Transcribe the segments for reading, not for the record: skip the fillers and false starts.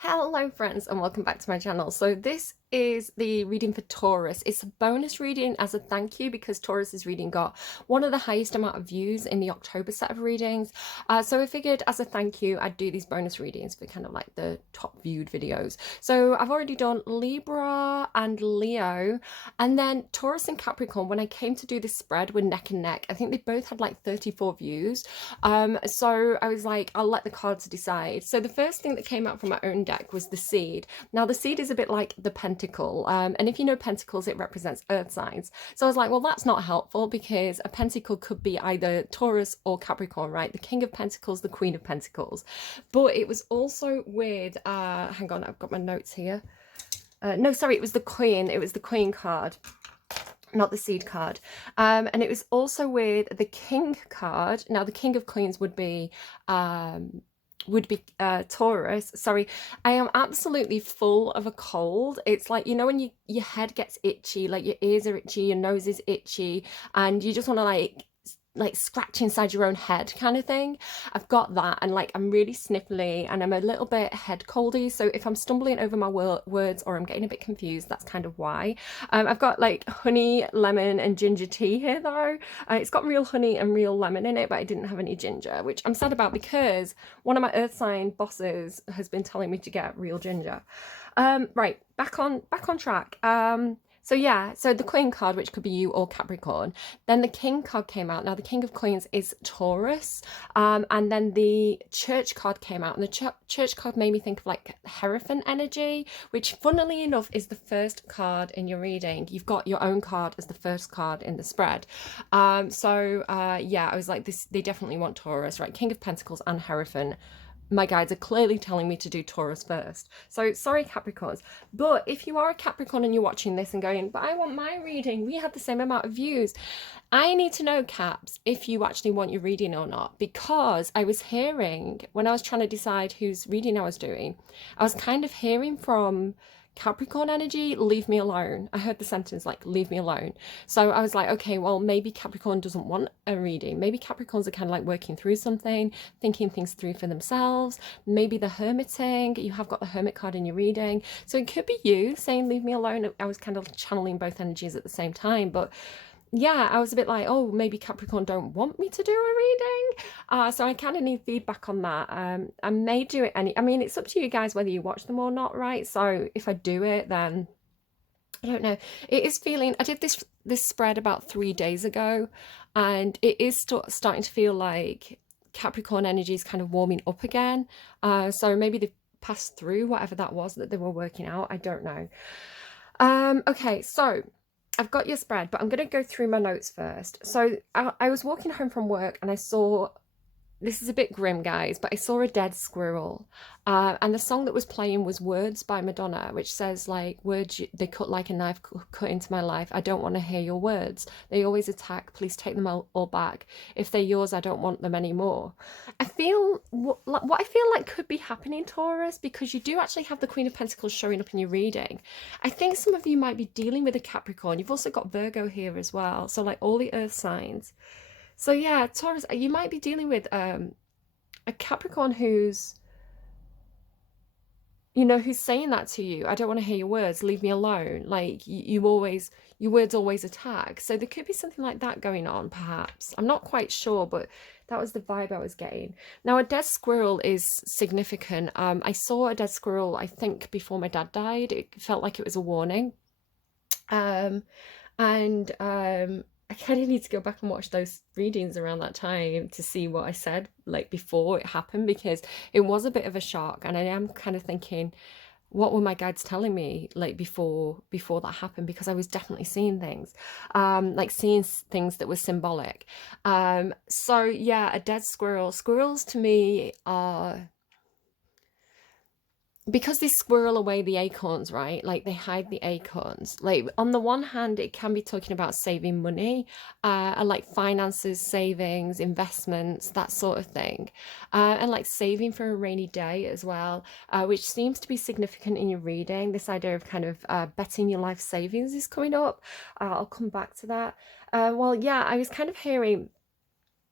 Hello friends and welcome back to my channel. So this is the reading for Taurus. It's a bonus reading as a thank you because Taurus's reading got one of the highest amount of views in the October set of readings. So I figured as a thank you I'd do these bonus readings for kind of like the top viewed videos. So I've already done Libra and Leo, and then Taurus and Capricorn. When I came to do this spread were neck and neck. I think they both had like 34 views. So I was like, I'll let the cards decide. So the first thing that came out from my own deck was the seed. Now the seed is a bit like the pentacle, and if you know pentacles, it represents earth signs. So I was like, well, that's not helpful because a pentacle could be either Taurus or Capricorn, right? The king of pentacles, the queen of pentacles. But it was also with hang on, I've got my notes here. No, sorry, it was the queen. It was the queen card, not the seed card. And it was also with the king card. Now the king of queens would be Taurus. Sorry, I am absolutely full of a cold. It's like, you know, when your head gets itchy, like your ears are itchy, your nose is itchy, and you just want to like scratch inside your own head kind of thing. I've got that, and like I'm really sniffly and I'm a little bit head coldy, so if I'm stumbling over my words or I'm getting a bit confused, that's kind of why. I've got like honey, lemon and ginger tea here though. It's got real honey and real lemon in it, but I didn't have any ginger, which I'm sad about because one of my earth sign bosses has been telling me to get real ginger. Right, back on track. So yeah, so the Queen card, which could be you or Capricorn. Then the King card came out. Now the King of Queens is Taurus. And then the Church card came out. And the Church card made me think of like Hierophant energy, which funnily enough is the first card in your reading. You've got your own card as the first card in the spread. Yeah, I was like, they definitely want Taurus, right? King of Pentacles and Hierophant. My guides are clearly telling me to do Taurus first. So sorry, Capricorns. But if you are a Capricorn and you're watching this and going, but I want my reading, we have the same amount of views. I need to know, Caps, if you actually want your reading or not. Because I was hearing, when I was trying to decide whose reading I was doing, I was kind of hearing from Capricorn energy, leave me alone. I heard the sentence like, leave me alone. So I was like, okay, well, maybe Capricorn doesn't want a reading. Maybe Capricorns are kind of like working through something, thinking things through for themselves. Maybe the hermiting, you have got the hermit card in your reading. So it could be you saying, leave me alone. I was kind of channeling both energies at the same time, but yeah, I was a bit like, oh, maybe Capricorn don't want me to do a reading. So I kind of need feedback on that. I may do it I mean, it's up to you guys whether you watch them or not, right? So if I do it, then I don't know. It is feeling, I did this spread about 3 days ago, and it is starting to feel like Capricorn energy is kind of warming up again. So maybe they've passed through whatever that was that they were working out. I don't know. Okay, so I've got your spread, but I'm going to go through my notes first. So I was walking home from work and I saw, this is a bit grim, guys, but I saw a dead squirrel. And the song that was playing was Words by Madonna, which says like, words, they cut like a knife cut into my life. I don't want to hear your words. They always attack. Please take them all back. If they're yours, I don't want them anymore. I feel, what I feel like could be happening, Taurus, because you do actually have the Queen of Pentacles showing up in your reading. I think some of you might be dealing with a Capricorn. You've also got Virgo here as well. So like all the earth signs. So yeah, Taurus, you might be dealing with a Capricorn who's, you know, who's saying that to you. I don't want to hear your words. Leave me alone. Like you always, your words always attack. So there could be something like that going on, perhaps. I'm not quite sure, but that was the vibe I was getting. Now, a dead squirrel is significant. I saw a dead squirrel, I think, before my dad died. It felt like it was a warning. I kind of need to go back and watch those readings around that time to see what I said like before it happened, because it was a bit of a shock, and I am kind of thinking, what were my guides telling me like before that happened, because I was definitely seeing things, like seeing things that were symbolic. So yeah, a dead squirrel. Squirrels to me are, because they squirrel away the acorns, right? Like they hide the acorns. Like on the one hand, it can be talking about saving money, and like finances, savings, investments, that sort of thing. And like saving for a rainy day as well, which seems to be significant in your reading. This idea of kind of betting your life savings is coming up. I'll come back to that. Well, yeah, I was kind of hearing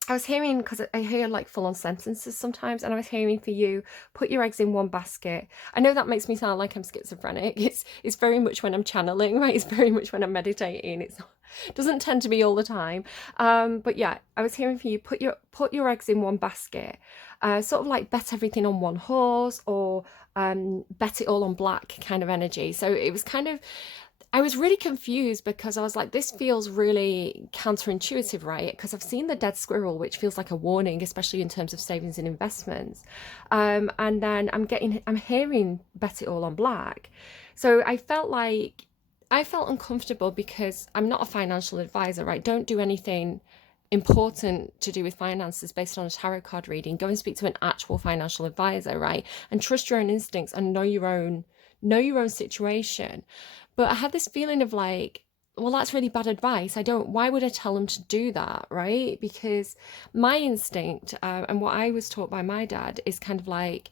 I was hearing, because I hear like full on sentences sometimes, and I was hearing for you, put your eggs in one basket. I know that makes me sound like I'm schizophrenic. It's very much when I'm channeling, right? It's very much when I'm meditating. It doesn't tend to be all the time. But yeah, I was hearing for you, put your eggs in one basket. Sort of like bet everything on one horse, or bet it all on black kind of energy. So it was kind of, I was really confused because I was like, this feels really counterintuitive, right? Because I've seen the dead squirrel, which feels like a warning, especially in terms of savings and investments. And then I'm hearing bet it all on black. So I felt uncomfortable because I'm not a financial advisor, right? Don't do anything important to do with finances based on a tarot card reading. Go and speak to an actual financial advisor, right? And trust your own instincts and know your own situation. But I had this feeling of like, well, that's really bad advice. Why would I tell them to do that, right? Because my instinct, and what I was taught by my dad is kind of like,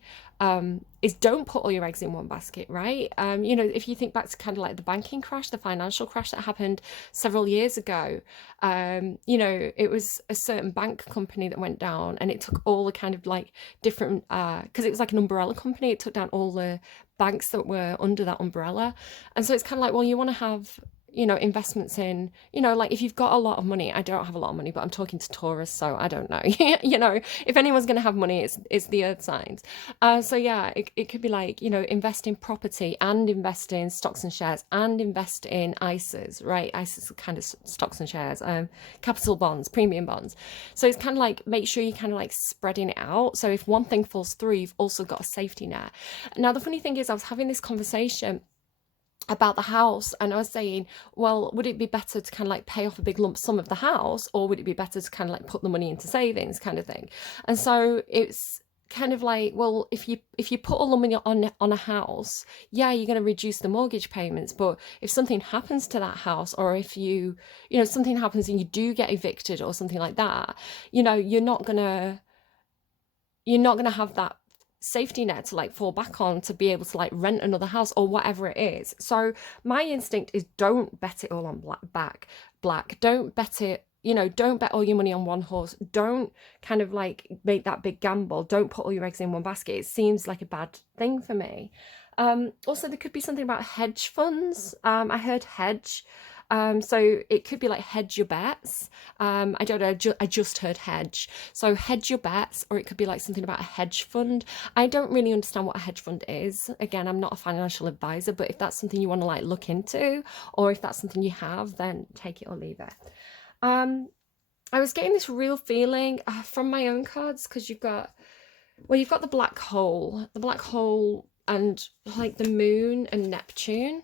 is don't put all your eggs in one basket, right? You know, if you think back to kind of like the banking crash, the financial crash that happened several years ago, you know, it was a certain bank company that went down, and it took all the kind of like different, because it was like an umbrella company, it took down all the banks that were under that umbrella. And so it's kind of like, well, you want to have, you know, investments in, you know, like if you've got a lot of money. I don't have a lot of money, but I'm talking to Taurus, so I don't know. You know, if anyone's going to have money, it's the earth signs. So yeah, it could be like, you know, invest in property and invest in stocks and shares and invest in ISAs, right? ISAs are kind of stocks and shares, capital bonds, premium bonds. So it's kind of like, make sure you're kind of like spreading it out. So if one thing falls through, you've also got a safety net. Now, the funny thing is, I was having this conversation about the house, and I was saying, well, would it be better to kind of like pay off a big lump sum of the house, or would it be better to kind of like put the money into savings kind of thing? And so it's kind of like, well, if you put all the money on a house, yeah, you're going to reduce the mortgage payments. But if something happens to that house, or if you know, something happens and you do get evicted or something like that, you know, you're not gonna have that safety net to like fall back on to be able to like rent another house or whatever it is. So my instinct is, don't bet it all on black. Don't bet it, you know, don't bet all your money on one horse. Don't kind of like make that big gamble. Don't put all your eggs in one basket. It seems like a bad thing for me. Also, there could be something about hedge funds. I heard hedge. So it could be like hedge your bets. I don't know, I just heard hedge. So hedge your bets, or it could be like something about a hedge fund. I don't really understand what a hedge fund is. Again, I'm not a financial advisor, but if that's something you want to like look into, or if that's something you have, then take it or leave it. I was getting this real feeling from my own cards, because you've got the black hole and like the moon and Neptune.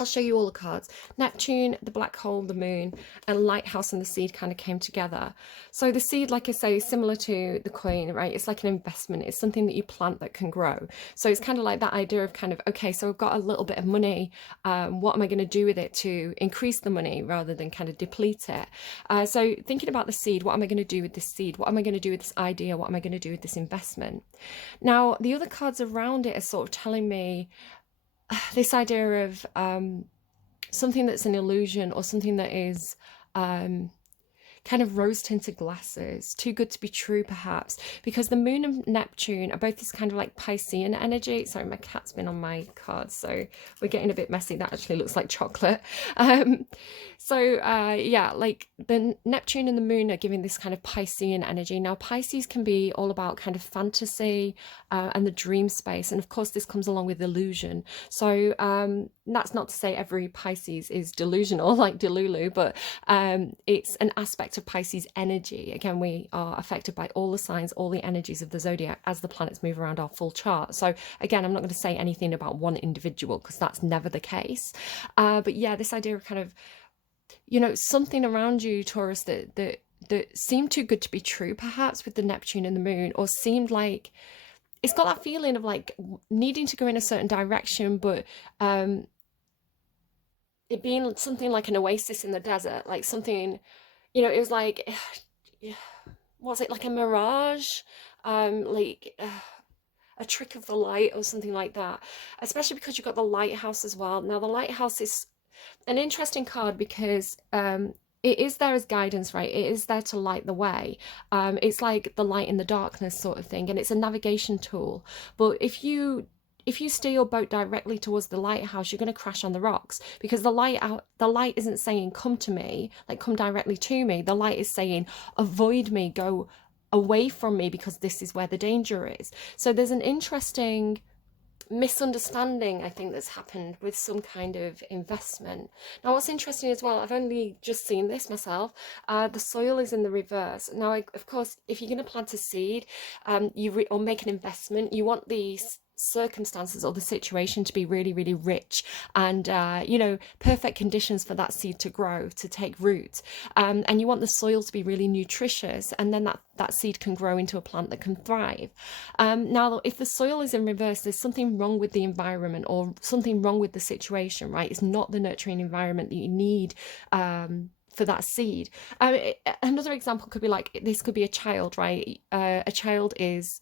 I'll show you all the cards. Neptune, the black hole, the moon, and lighthouse and the seed kind of came together. So the seed, like I say, is similar to the coin, right? It's like an investment. It's something that you plant that can grow. So it's kind of like that idea of kind of, okay, so I've got a little bit of money. What am I going to do with it to increase the money rather than kind of deplete it? So thinking about the seed, what am I going to do with this seed? What am I going to do with this idea? What am I going to do with this investment? Now, the other cards around it are sort of telling me this idea of something that's an illusion, or something that is kind of rose-tinted glasses, too good to be true perhaps, because the moon and Neptune are both this kind of like Piscean energy. Sorry, my cat's been on my card, so we're getting a bit messy. That actually looks like chocolate. Yeah, like the Neptune and the moon are giving this kind of Piscean energy. Now, Pisces can be all about kind of fantasy and the dream space, and of course this comes along with illusion. So that's not to say every Pisces is delusional like Delulu, but it's an aspect of Pisces energy. Again, we are affected by all the signs, all the energies of the zodiac as the planets move around our full chart. So again, I'm not going to say anything about one individual, because that's never the case. But yeah, this idea of kind of, you know, something around you, Taurus, that seemed too good to be true, perhaps with the Neptune and the moon, or seemed like it's got that feeling of like needing to go in a certain direction, but it being something like an oasis in the desert, like something, you know, it was like, was it like a mirage, like a trick of the light or something like that, especially because you've got the lighthouse as well. Now, the lighthouse is an interesting card because it is there as guidance, right? It is there to light the way. It's like the light in the darkness sort of thing, and it's a navigation tool. But if you steer your boat directly towards the lighthouse, you're going to crash on the rocks, because the light isn't saying come to me, like come directly to me. The light is saying avoid me, go away from me, because this is where the danger is. So there's an interesting misunderstanding, I think, that's happened with some kind of investment. Now, what's interesting as well, I've only just seen this myself, the soil is in the reverse. Now, of course, if you're going to plant a seed, or make an investment, you want these circumstances or the situation to be really, really rich, and perfect conditions for that seed to grow, to take root, and you want the soil to be really nutritious, and then that seed can grow into a plant that can thrive. Now, if the soil is in reverse, there's something wrong with the environment, or something wrong with the situation, right? It's not the nurturing environment that you need for that seed. Another example could be like, this could be a child, right? A child is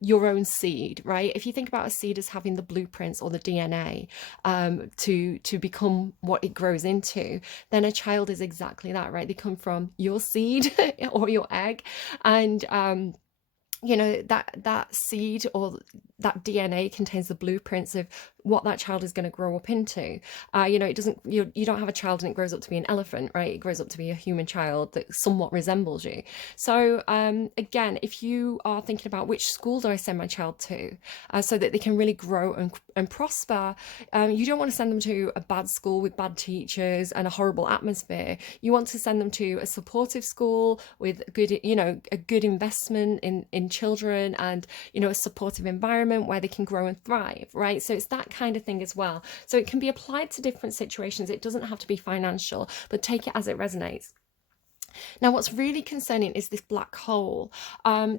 your own seed, right? If you think about a seed as having the blueprints or the DNA to become what it grows into, then a child is exactly that, right? They come from your seed or your egg, and that seed or that DNA contains the blueprints of what that child is going to grow up into. It doesn't, you don't have a child and it grows up to be an elephant, right? It grows up to be a human child that somewhat resembles you. So again, if you are thinking about which school do I send my child to, so that they can really grow and prosper, you don't want to send them to a bad school with bad teachers and a horrible atmosphere. You want to send them to a supportive school with good, a good investment in children, and a supportive environment where they can grow and thrive, right? So it's that kind of thing as well. So it can be applied to different situations. It doesn't have to be financial, but take it as it resonates. Now, what's really concerning is this black hole.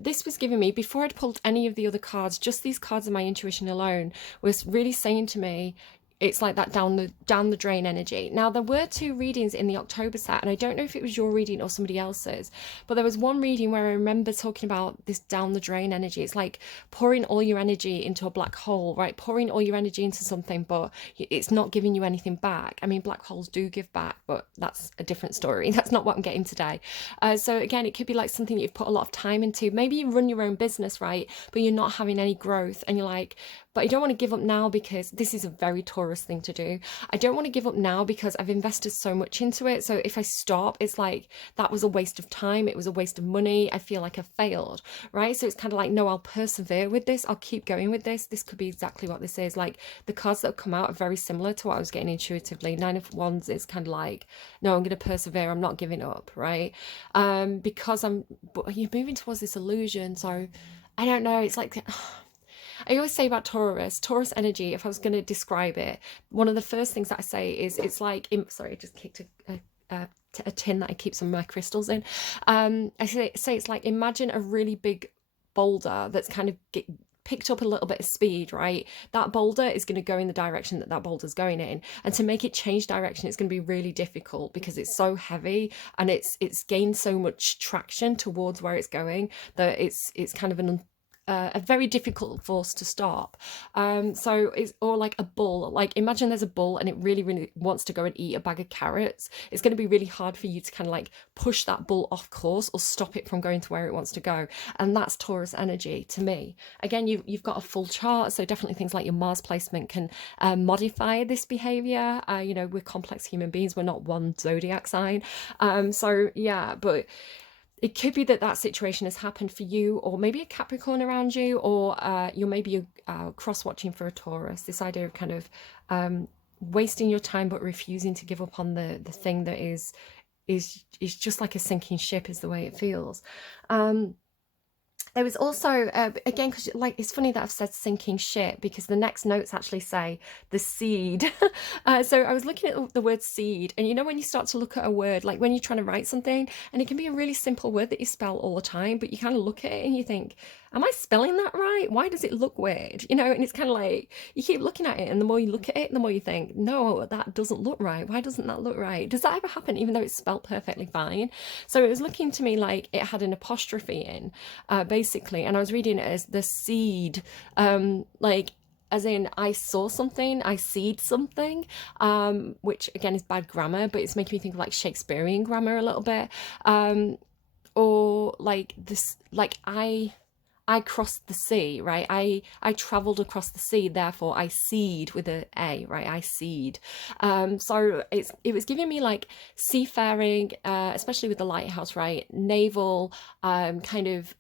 This was given me before I'd pulled any of the other cards. Just these cards and my intuition alone was really saying to me, it's like that down the drain energy. Now, there were 2 readings in the October set, and I don't know if it was your reading or somebody else's, but there was one reading where I remember talking about this down the drain energy. It's like pouring all your energy into a black hole, right? Pouring all your energy into something, but it's not giving you anything back. I mean, black holes do give back, but that's a different story. That's not what I'm getting today. So again, it could be like something that you've put a lot of time into. Maybe you run your own business, right? But you're not having any growth, and you're like, but I don't want to give up now, because this is a very Taurus thing to do. I don't want to give up now because I've invested so much into it. So if I stop, it's like that was a waste of time. It was a waste of money. I feel like I failed, right? So it's kind of like, no, I'll persevere with this. I'll keep going with this. This could be exactly what this is. Like, the cards that have come out are very similar to what I was getting intuitively. 9 of Wands is kind of like, no, I'm going to persevere. I'm not giving up, right? Because but you're moving towards this illusion. So I don't know. It's like, I always say about Taurus energy, if I was going to describe it, one of the first things that I say is it's like, sorry, I just kicked a tin that I keep some of my crystals in. I say it's like, imagine a really big boulder that's kind of picked up a little bit of speed, right? That boulder is going to go in the direction that boulder's going in, and to make it change direction, it's going to be really difficult because it's so heavy and it's gained so much traction towards where it's going that it's kind of a very difficult force to stop. So it's, or like a bull, like imagine there's a bull and it really, really wants to go and eat a bag of carrots. It's going to be really hard for you to kind of like push that bull off course or stop it from going to where it wants to go. And that's Taurus energy to me. Again, you've got a full chart, so definitely things like your Mars placement can modify this behavior. We're complex human beings. We're not one zodiac sign. So yeah, but it could be that situation has happened for you, or maybe a Capricorn around you, or you're maybe cross-watching for a Taurus. This idea of kind of wasting your time but refusing to give up on the thing that is just like a sinking ship is the way it feels. There was also, again, because like it's funny that I've said sinking ship, because the next notes actually say the seed. So I was looking at the word seed, and when you start to look at a word, like when you're trying to write something, and it can be a really simple word that you spell all the time, but you kind of look at it and you think, am I spelling that right? Why does it look weird? And it's kind of like, you keep looking at it, and the more you look at it, the more you think, no, that doesn't look right. Why doesn't that look right? Does that ever happen, even though it's spelt perfectly fine? So it was looking to me like it had an apostrophe in, basically, and I was reading it as the seed, like as in I saw something, I seed something, which again is bad grammar, but it's making me think of like Shakespearean grammar a little bit. Or like this, like I crossed the sea, right? I traveled across the sea, therefore I seed with a, right? I seed. So it was giving me like seafaring, especially with the lighthouse, right? Naval, kind of,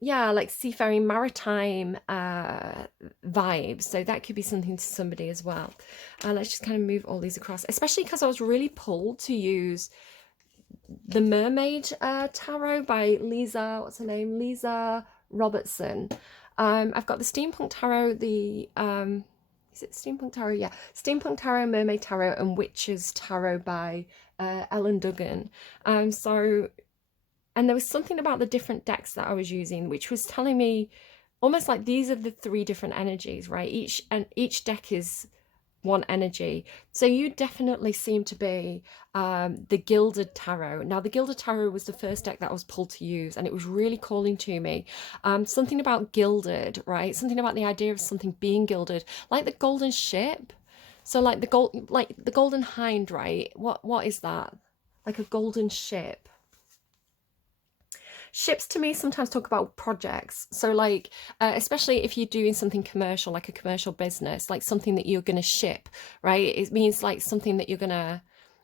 yeah, like seafaring, maritime vibes. So that could be something to somebody as well. Let's just kind of move all these across, especially because I was really pulled to use the Mermaid Tarot by Lisa, what's her name? Lisa Robertson. I've got the Steampunk Tarot, the is it Steampunk Tarot? Yeah, Steampunk Tarot, Mermaid Tarot, and Witches Tarot by Ellen Duggan. So, and there was something about the different decks that I was using, which was telling me almost like these are the three different energies, right? Each deck is one energy. So you definitely seem to be the Gilded Tarot. Now, the Gilded Tarot was the first deck that I was pulled to use, and it was really calling to me. Something about gilded, right? Something about the idea of something being gilded, like the golden ship. So like the golden hind, right? What is that? Like a golden ship. Ships to me sometimes talk about projects. So like, especially if you're doing something commercial, like a commercial business, like something that you're going to ship, right? It means like something that you're going to,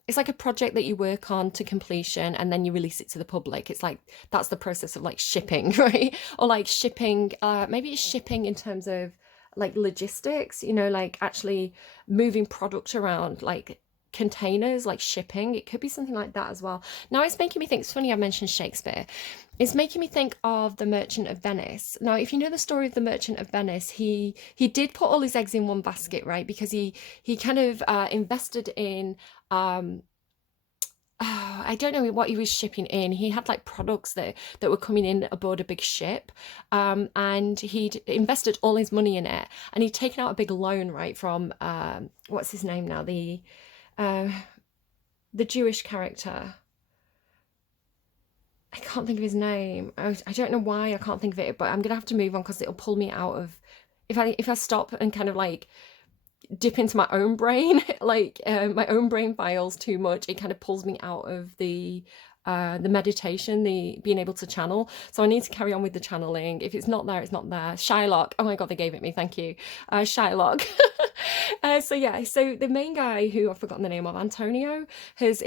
it's like a project that you work on to completion and then you release it to the public. It's like, that's the process of like shipping, right? Or like shipping, maybe it's shipping in terms of like logistics, you know, like actually moving product around, like containers, like shipping. It could be something like that as well. Now it's making me think, it's funny I mentioned Shakespeare. It's making me think of the Merchant of Venice. Now, if you know the story of the Merchant of Venice, he did put all his eggs in one basket, right? Because he kind of invested in I don't know what he was shipping in. He had like products that were coming in aboard a big ship, and he'd invested all his money in it, and he'd taken out a big loan, right, from what's his name now, the Jewish character. I can't think of his name. I don't know why I can't think of it, but I'm gonna have to move on because it'll pull me out of, if I stop and kind of like dip into my own brain, like my own brain files too much, it kind of pulls me out of the meditation, the being able to channel. So I need to carry on with the channeling. If it's not there, it's not there. Shylock. Oh my god, they gave it me. Thank you, Shylock. So yeah, so the main guy, who I've forgotten the name of, Antonio, has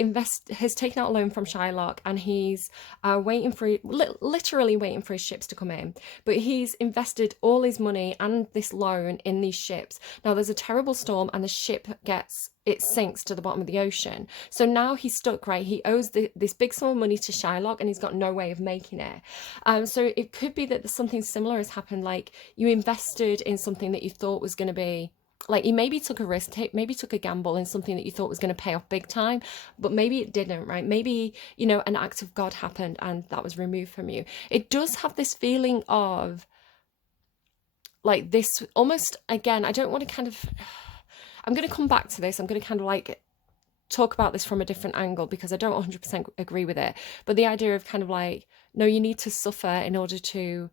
taken out a loan from Shylock, and he's waiting for, literally waiting for his ships to come in. But he's invested all his money and this loan in these ships. Now there's a terrible storm, and the ship it sinks to the bottom of the ocean. So now he's stuck, right? He owes this big sum of money to Shylock, and he's got no way of making it. So it could be that something similar has happened. Like you invested in something that you thought was going to be, like you maybe took a risk, maybe took a gamble in something that you thought was going to pay off big time, but maybe it didn't, right? Maybe, you know, an act of God happened and that was removed from you. It does have this feeling of like this almost, again, I don't want to kind of, I'm going to come back to this. I'm going to kind of like talk about this from a different angle because I don't 100% agree with it. But the idea of kind of like, no, you need to suffer in order to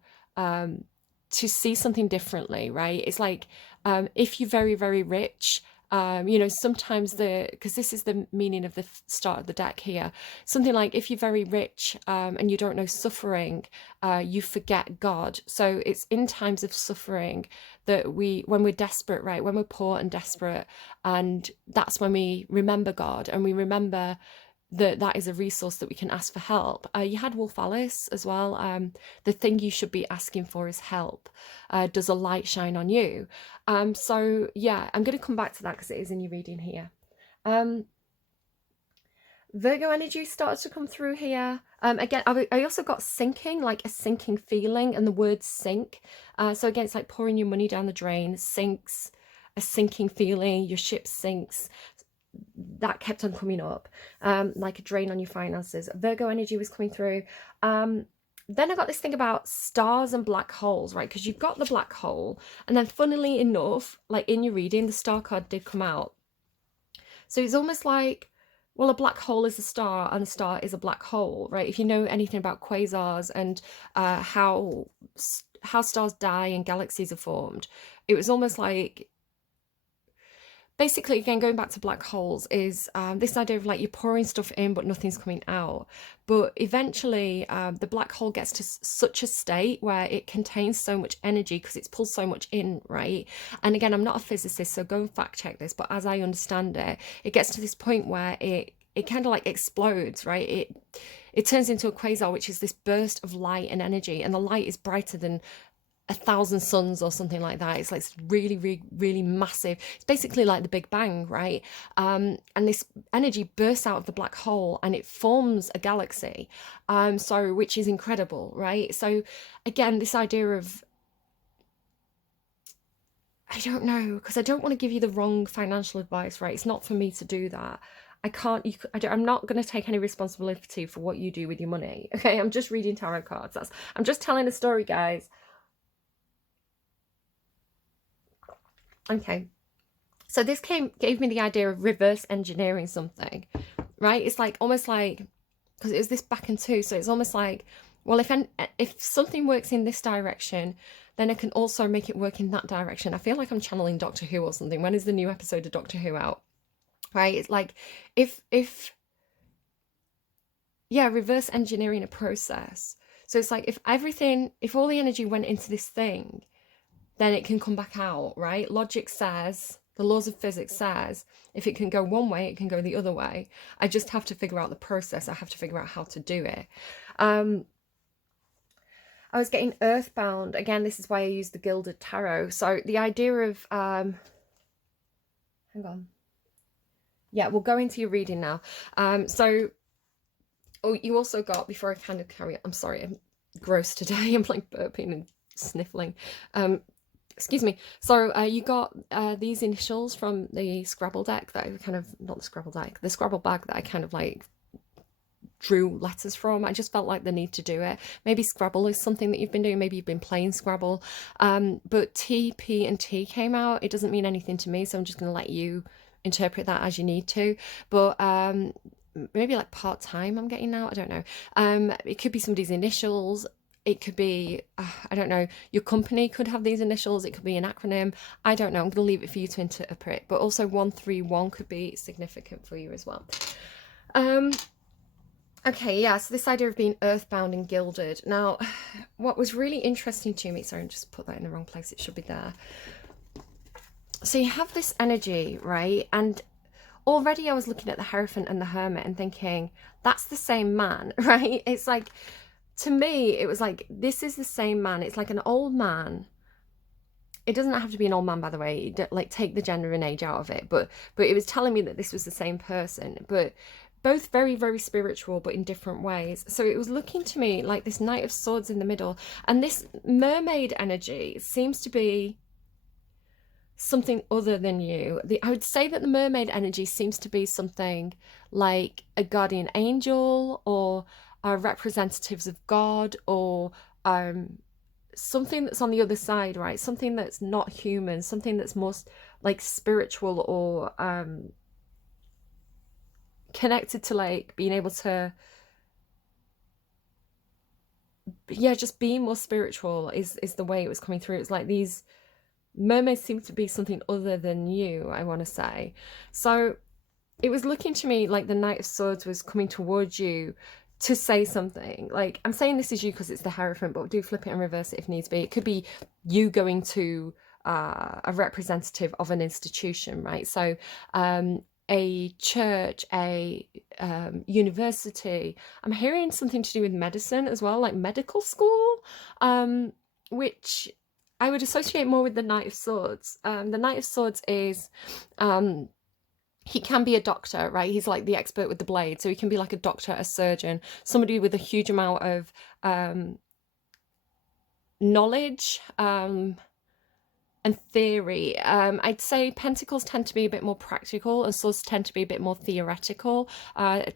see something differently, right? It's like, if you're very, very rich, you know, sometimes because this is the meaning of the start of the deck here, something like if you're very rich and you don't know suffering, you forget God. So it's in times of suffering that when we're desperate, right, when we're poor and desperate, and that's when we remember God, and we remember that is a resource that we can ask for help. You had Wolf Alice as well. The thing you should be asking for is help. Does a light shine on you? So yeah, I'm going to come back to that because it is in your reading here. Virgo energy started to come through here. Again, I also got sinking, like a sinking feeling, and the word sink. So again, it's like pouring your money down the drain, sinks, a sinking feeling, your ship sinks. That kept on coming up, like a drain on your finances. Virgo energy was coming through. Then I got this thing about stars and black holes, right? Because you've got the black hole, and then funnily enough, like in your reading, the star card did come out. So it's almost like, well, a black hole is a star and a star is a black hole, right? If you know anything about quasars and how how stars die and galaxies are formed, it was almost like, basically, again, going back to black holes, is this idea of like you're pouring stuff in but nothing's coming out. But eventually the black hole gets to such a state where it contains so much energy because it's pulled so much in, right? And again, I'm not a physicist, so go and fact check this, but as I understand it, it gets to this point where it kind of like explodes, right? It turns into a quasar, which is this burst of light and energy, and the light is brighter than 1,000 suns or something like that. It's like really, really, really massive. It's basically like the Big Bang, right? And this energy bursts out of the black hole and it forms a galaxy, so which is incredible, right? So again, this idea of, I don't know, because I don't want to give you the wrong financial advice, right? It's not for me to do that. I can't, I'm not going to take any responsibility for what you do with your money. Okay, I'm just reading tarot cards. I'm just telling a story, guys. Okay, so this gave me the idea of reverse engineering something, right? It's like almost like, because it was this back and two, so it's almost like, well, if something works in this direction, then I can also make it work in that direction. I feel like I'm channeling Doctor Who or something. When is the new episode of Doctor Who out? Right? It's like if yeah, reverse engineering a process. So it's like if all the energy went into this thing, then it can come back out, right? Logic says, the laws of physics says, if it can go one way, it can go the other way. I just have to figure out the process. I have to figure out how to do it. I was getting earthbound. Again, this is why I use the Gilded Tarot. So the idea of, hang on. Yeah, we'll go into your reading now. Oh, you also got, before I kind of carry on, I'm sorry, I'm gross today. I'm like burping and sniffling. Excuse me. So you got these initials from the Scrabble deck that I kind of, not the Scrabble deck, the Scrabble bag that I kind of like drew letters from. I just felt like the need to do it. Maybe Scrabble is something that you've been doing. Maybe you've been playing Scrabble. But T, P, and T came out. It doesn't mean anything to me, so I'm just going to let you interpret that as you need to. But maybe like part-time I'm getting now. I don't know. It could be somebody's initials. It could be, I don't know, your company could have these initials. It could be an acronym. I don't know. I'm going to leave it for you to interpret. But also 131 could be significant for you as well. Okay, yeah, so this idea of being earthbound and gilded. Now, what was really interesting to me, sorry, I just put that in the wrong place. It should be there. So you have this energy, right? And already I was looking at the Hierophant and the Hermit and thinking, that's the same man, right? It's like, to me, it was like, this is the same man. It's like an old man. It doesn't have to be an old man, by the way. Like, take the gender and age out of it. But it was telling me that this was the same person. But both very, very spiritual, but in different ways. So it was looking to me like this Knight of Swords in the middle. And this mermaid energy seems to be something other than you. I would say that the mermaid energy seems to be something like a guardian angel, or representatives of God, or something that's on the other side, right? Something that's not human, something that's more like spiritual, or connected to like being able to, yeah, just being more spiritual is the way it was coming through. It's like these mermaids seem to be something other than you, I want to say. So it was looking to me like the Knight of Swords was coming towards you to say something. Like, I'm saying this is you because it's the Hierophant, but do flip it and reverse it if needs be. It could be you going to a representative of an institution, right? So a church, a university. I'm hearing something to do with medicine as well, like medical school, which I would associate more with the Knight of Swords. The Knight of Swords is, he can be a doctor, right? He's like the expert with the blade. So he can be like a doctor, a surgeon, somebody with a huge amount of knowledge and theory. I'd say Pentacles tend to be a bit more practical and Swords tend to be a bit more theoretical.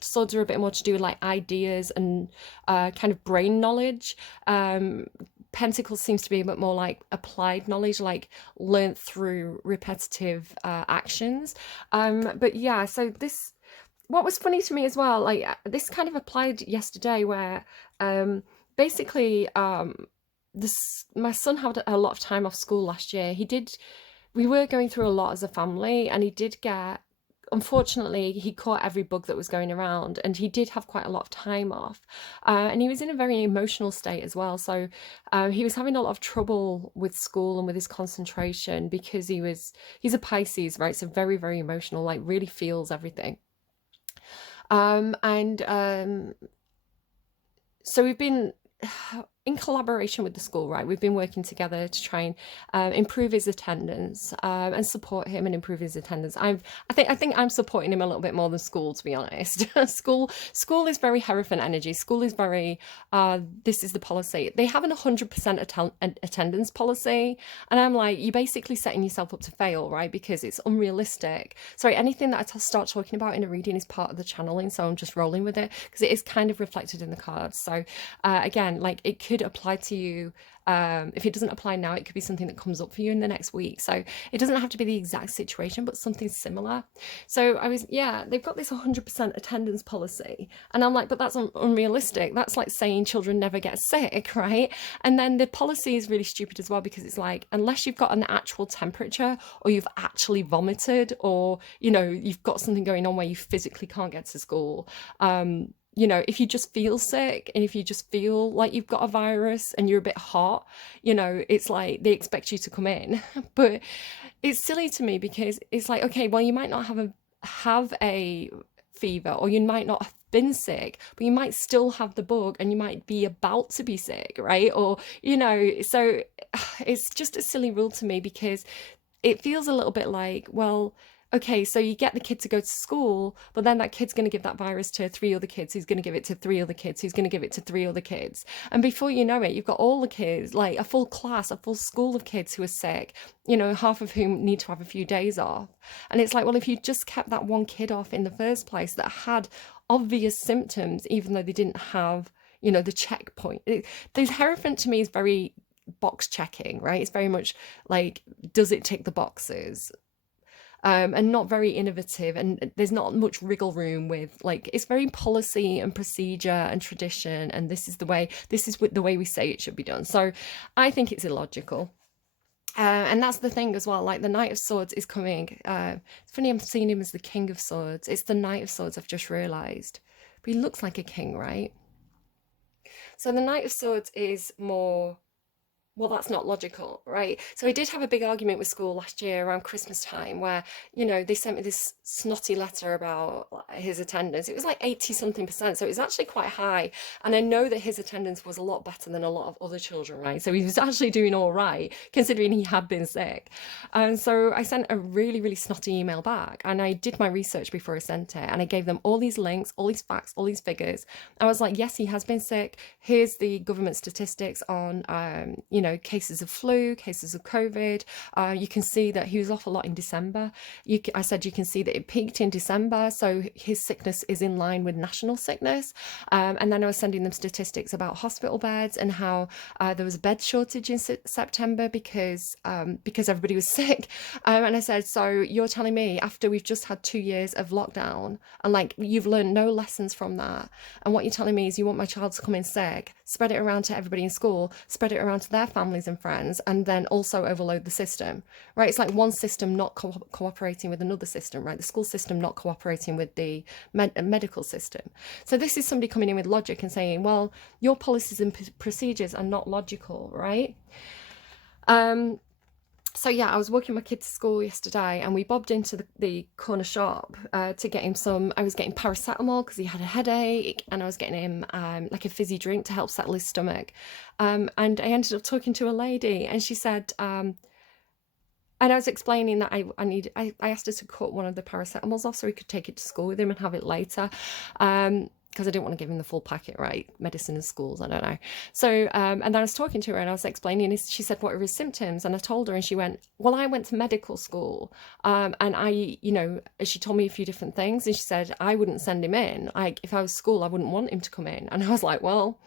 Swords are a bit more to do with like ideas and kind of brain knowledge. Pentacles seems to be a bit more like applied knowledge, like learnt through repetitive actions. But yeah, so this, what was funny to me as well, like this kind of applied yesterday where basically my son had a lot of time off school last year. We were going through a lot as a family, and he did get, unfortunately, he caught every bug that was going around, and he did have quite a lot of time off. And he was in a very emotional state as well. So he was having a lot of trouble with school and with his concentration, because he's a Pisces, right? So very, very emotional, like really feels everything. And so we've been in collaboration with the school, right? We've been working together to try and improve his attendance, and support him and improve his attendance. I think I'm supporting him a little bit more than school, to be honest. School is very Hierophant energy. School is very this is the policy. They have an 100% attendance policy, and I'm like, you're basically setting yourself up to fail, right? Because it's unrealistic. Sorry, anything that I start talking about in a reading is part of the channeling, so I'm just rolling with it because it is kind of reflected in the cards. So again, like, it could apply to you. If it doesn't apply now, it could be something that comes up for you in the next week. So it doesn't have to be the exact situation, but something similar. So they've got this 100% attendance policy. And I'm like, but that's unrealistic. That's like saying children never get sick, right? And then the policy is really stupid as well, because it's like, unless you've got an actual temperature, or you've actually vomited, or, you've got something going on where you physically can't get to school, if you just feel sick, and if you just feel like you've got a virus and you're a bit hot, it's like they expect you to come in. But it's silly to me, because it's like, okay, well, you might not have a fever, or you might not have been sick, but you might still have the bug, and you might be about to be sick, right? Or, so it's just a silly rule to me, because it feels a little bit like, well, okay, so you get the kid to go to school, but then that kid's going to give that virus to 3 other kids, who's going to give it to 3 other kids, who's going to give it to 3 other kids. And before you know it, you've got all the kids, like a full class, a full school of kids who are sick, half of whom need to have a few days off. And it's like, well, if you just kept that one kid off in the first place that had obvious symptoms, even though they didn't have, the checkpoint. This Hierophant to me is very box checking, right? It's very much like, does it tick the boxes? And not very innovative, and there's not much wriggle room with, like, it's very policy and procedure and tradition, and this is the way we say it should be done. So I think it's illogical. And that's the thing as well, like the Knight of Swords is coming. It's funny, I'm seeing him as the King of Swords. It's the Knight of Swords, I've just realised. But he looks like a king, right? So the Knight of Swords is more, well, that's not logical, right? So I did have a big argument with school last year around Christmas time, where, they sent me this snotty letter about his attendance. It was like 80 something percent. So it was actually quite high. And I know that his attendance was a lot better than a lot of other children, right? So he was actually doing all right, considering he had been sick. And so I sent a really, really snotty email back, and I did my research before I sent it. And I gave them all these links, all these facts, all these figures. I was like, yes, he has been sick. Here's the government statistics on, cases of flu, cases of COVID. You can see that he was off a lot in December. I said you can see that it peaked in December, so his sickness is in line with national sickness. And then I was sending them statistics about hospital beds, and how there was a bed shortage in September because everybody was sick. And I said, so you're telling me, after we've just had 2 years of lockdown, and like, you've learned no lessons from that, and what you're telling me is you want my child to come in sick, spread it around to everybody in school, spread it around to their families and friends, and then also overload the system, right? It's like one system not cooperating with another system, right? The school system not cooperating with the medical system. So this is somebody coming in with logic and saying, well, your policies and procedures are not logical, right? So yeah, I was walking my kid to school yesterday, and we bobbed into the corner shop to get him I was getting paracetamol because he had a headache, and I was getting him like a fizzy drink to help settle his stomach. And I ended up talking to a lady, and she said, and I was explaining that I asked her to cut one of the paracetamols off so he could take it to school with him and have it later. Because I didn't want to give him the full packet, right? Medicine in schools, I don't know. So, and then I was talking to her, and I was explaining, she said, what are his symptoms? And I told her, and she went, well, I went to medical school. And she told me a few different things. And she said, I wouldn't send him in. If I was school, I wouldn't want him to come in. And I was like, well,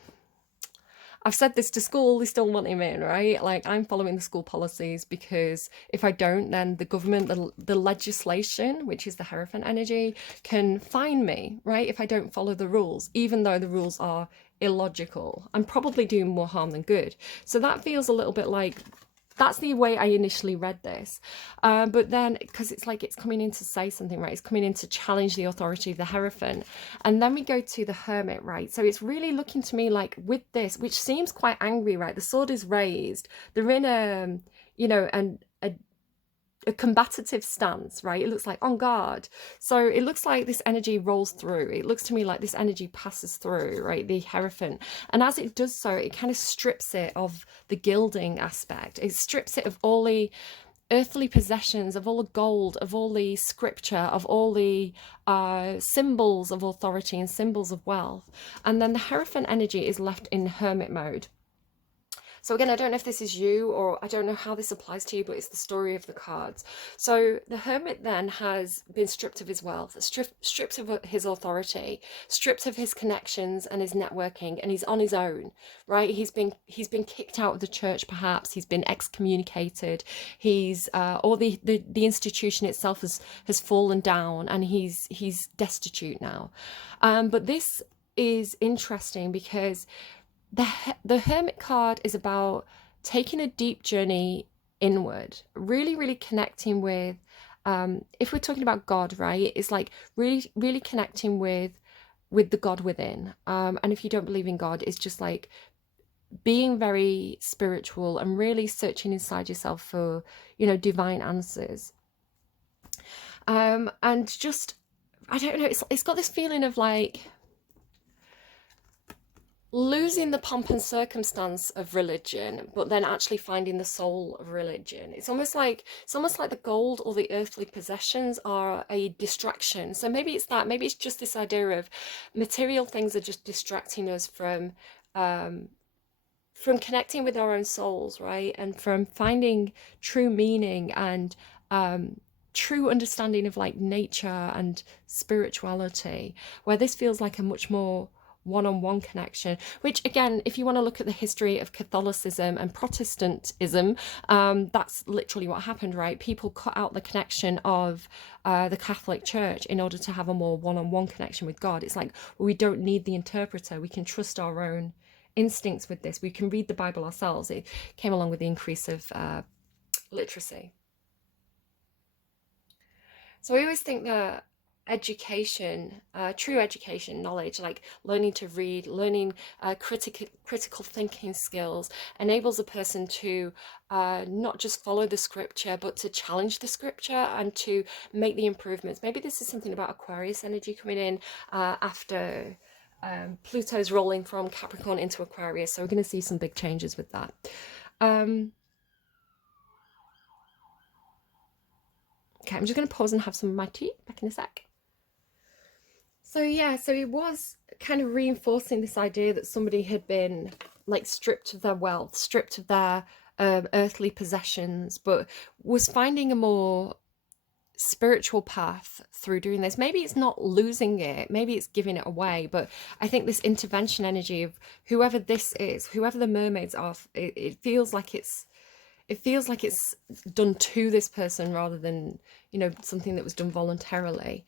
I've said this to school, they still want him in, right? Like, I'm following the school policies because if I don't, then the government, the legislation, which is the Hierophant energy, can fine me, right? If I don't follow the rules, even though the rules are illogical. I'm probably doing more harm than good. So that feels a little bit like, that's the way I initially read this. But then, because it's like it's coming in to say something, right? It's coming in to challenge the authority of the Hierophant. And then we go to the Hermit, right? So it's really looking to me like with this, which seems quite angry, right? The sword is raised. They're in a, you know, a combative stance, right? It looks like on guard. So it looks like this energy rolls through. It looks to me like this energy passes through, right? The Hierophant. And as it does so, it kind of strips it of the gilding aspect. It strips it of all the earthly possessions, of all the gold, of all the scripture, of all the symbols of authority and symbols of wealth. And then the Hierophant energy is left in hermit mode. So again, I don't know if this is you, or I don't know how this applies to you, but it's the story of the cards. So the Hermit then has been stripped of his wealth, stripped of his authority, stripped of his connections and his networking, and he's on his own, right? He's been kicked out of the church, perhaps. He's been excommunicated. He's or the institution itself has fallen down, and he's destitute now. But this is interesting because the Hermit card is about taking a deep journey inward, really connecting with, if we're talking about God, right, it's like really connecting with the God within. And if you don't believe in God, it's just like being very spiritual and really searching inside yourself for, you know, divine answers. And just, I don't know, it's got this feeling of like losing the pomp and circumstance of religion, but then actually finding the soul of religion. It's almost like the gold or the earthly possessions are a distraction. So maybe it's that, maybe it's just this idea of material things are just distracting us from connecting with our own souls, right? And from finding true meaning and true understanding of like nature and spirituality, where this feels like a much more one-on-one connection, which again, if you want to look at the history of Catholicism and Protestantism, that's literally what happened, right? People cut out the connection of the Catholic Church in order to have a more one-on-one connection with God. It's like, well, we don't need the interpreter. We can trust our own instincts with this. We can read the Bible ourselves. It came along with the increase of literacy. So I always think that education, true education, knowledge, like learning to read, learning critical thinking skills, enables a person to not just follow the scripture, but to challenge the scripture and to make the improvements. Maybe this is something about Aquarius energy coming in after Pluto's rolling from Capricorn into Aquarius. So we're going to see some big changes with that. Okay, I'm just going to pause and have some of my tea. Back in a sec. So yeah, so it was kind of reinforcing this idea that somebody had been like stripped of their wealth, stripped of their earthly possessions, but was finding a more spiritual path through doing this. Maybe it's not losing it, maybe it's giving it away, but I think this intervention energy of whoever this is, whoever the mermaids are, it feels like it's done to this person rather than, you know, something that was done voluntarily.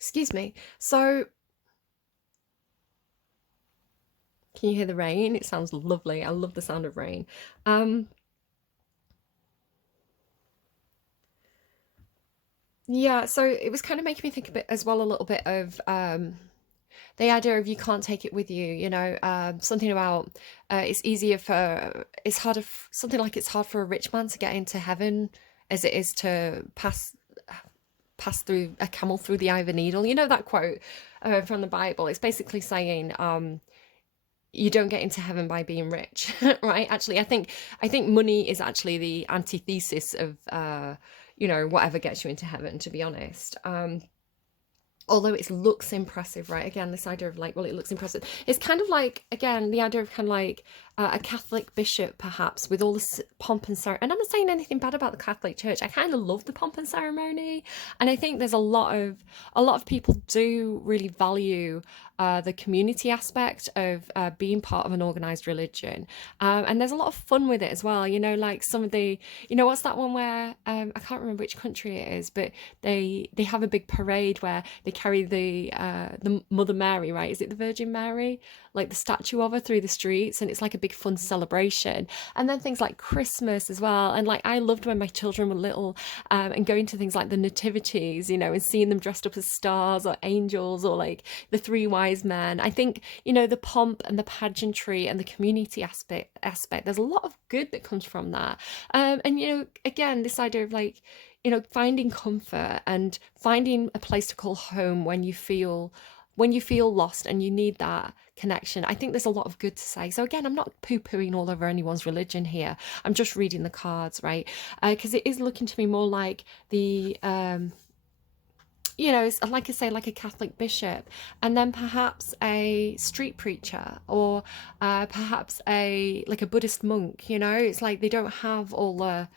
Excuse me. So, can you hear the rain? It sounds lovely. I love the sound of rain. Yeah, so it was kind of making me think a bit as well, a little bit of the idea of you can't take it with you, you know, something about it's harder, something like it's hard for a rich man to get into heaven as it is to pass through a camel through the eye of a needle. You know that quote from the Bible? It's basically saying you don't get into heaven by being rich, right? Actually, I think money is actually the antithesis of you know, whatever gets you into heaven, to be honest. Although it looks impressive, right? Again, this idea of like, well, it looks impressive. It's kind of like, again, the idea of kind of like a Catholic bishop, perhaps, with all the pomp and ceremony. And I'm not saying anything bad about the Catholic Church. I kind of love the pomp and ceremony, and I think there's a lot of people do really value the community aspect of being part of an organized religion, and there's a lot of fun with it as well. You know, like some of the, you know, what's that one where I can't remember which country it is, but they have a big parade where they carry the Mother Mary, right? Is it the Virgin Mary? Like the statue of her through the streets, and it's like a big fun celebration. And then things like Christmas as well. And like I loved when my children were little, and going to things like the nativities, you know, and seeing them dressed up as stars or angels or like the three wise men. I think, you know, the pomp and the pageantry and the community aspect, there's a lot of good that comes from that. And you know, again, this idea of like, you know, finding comfort and finding a place to call home when you feel lost and you need that connection. I think there's a lot of good to say. So again, I'm not poo-pooing all over anyone's religion here. I'm just reading the cards, right? Because it is looking to me more like the you know, it's like I say, like a Catholic bishop, and then perhaps a street preacher, or perhaps a like a Buddhist monk. You know, it's like they don't have all the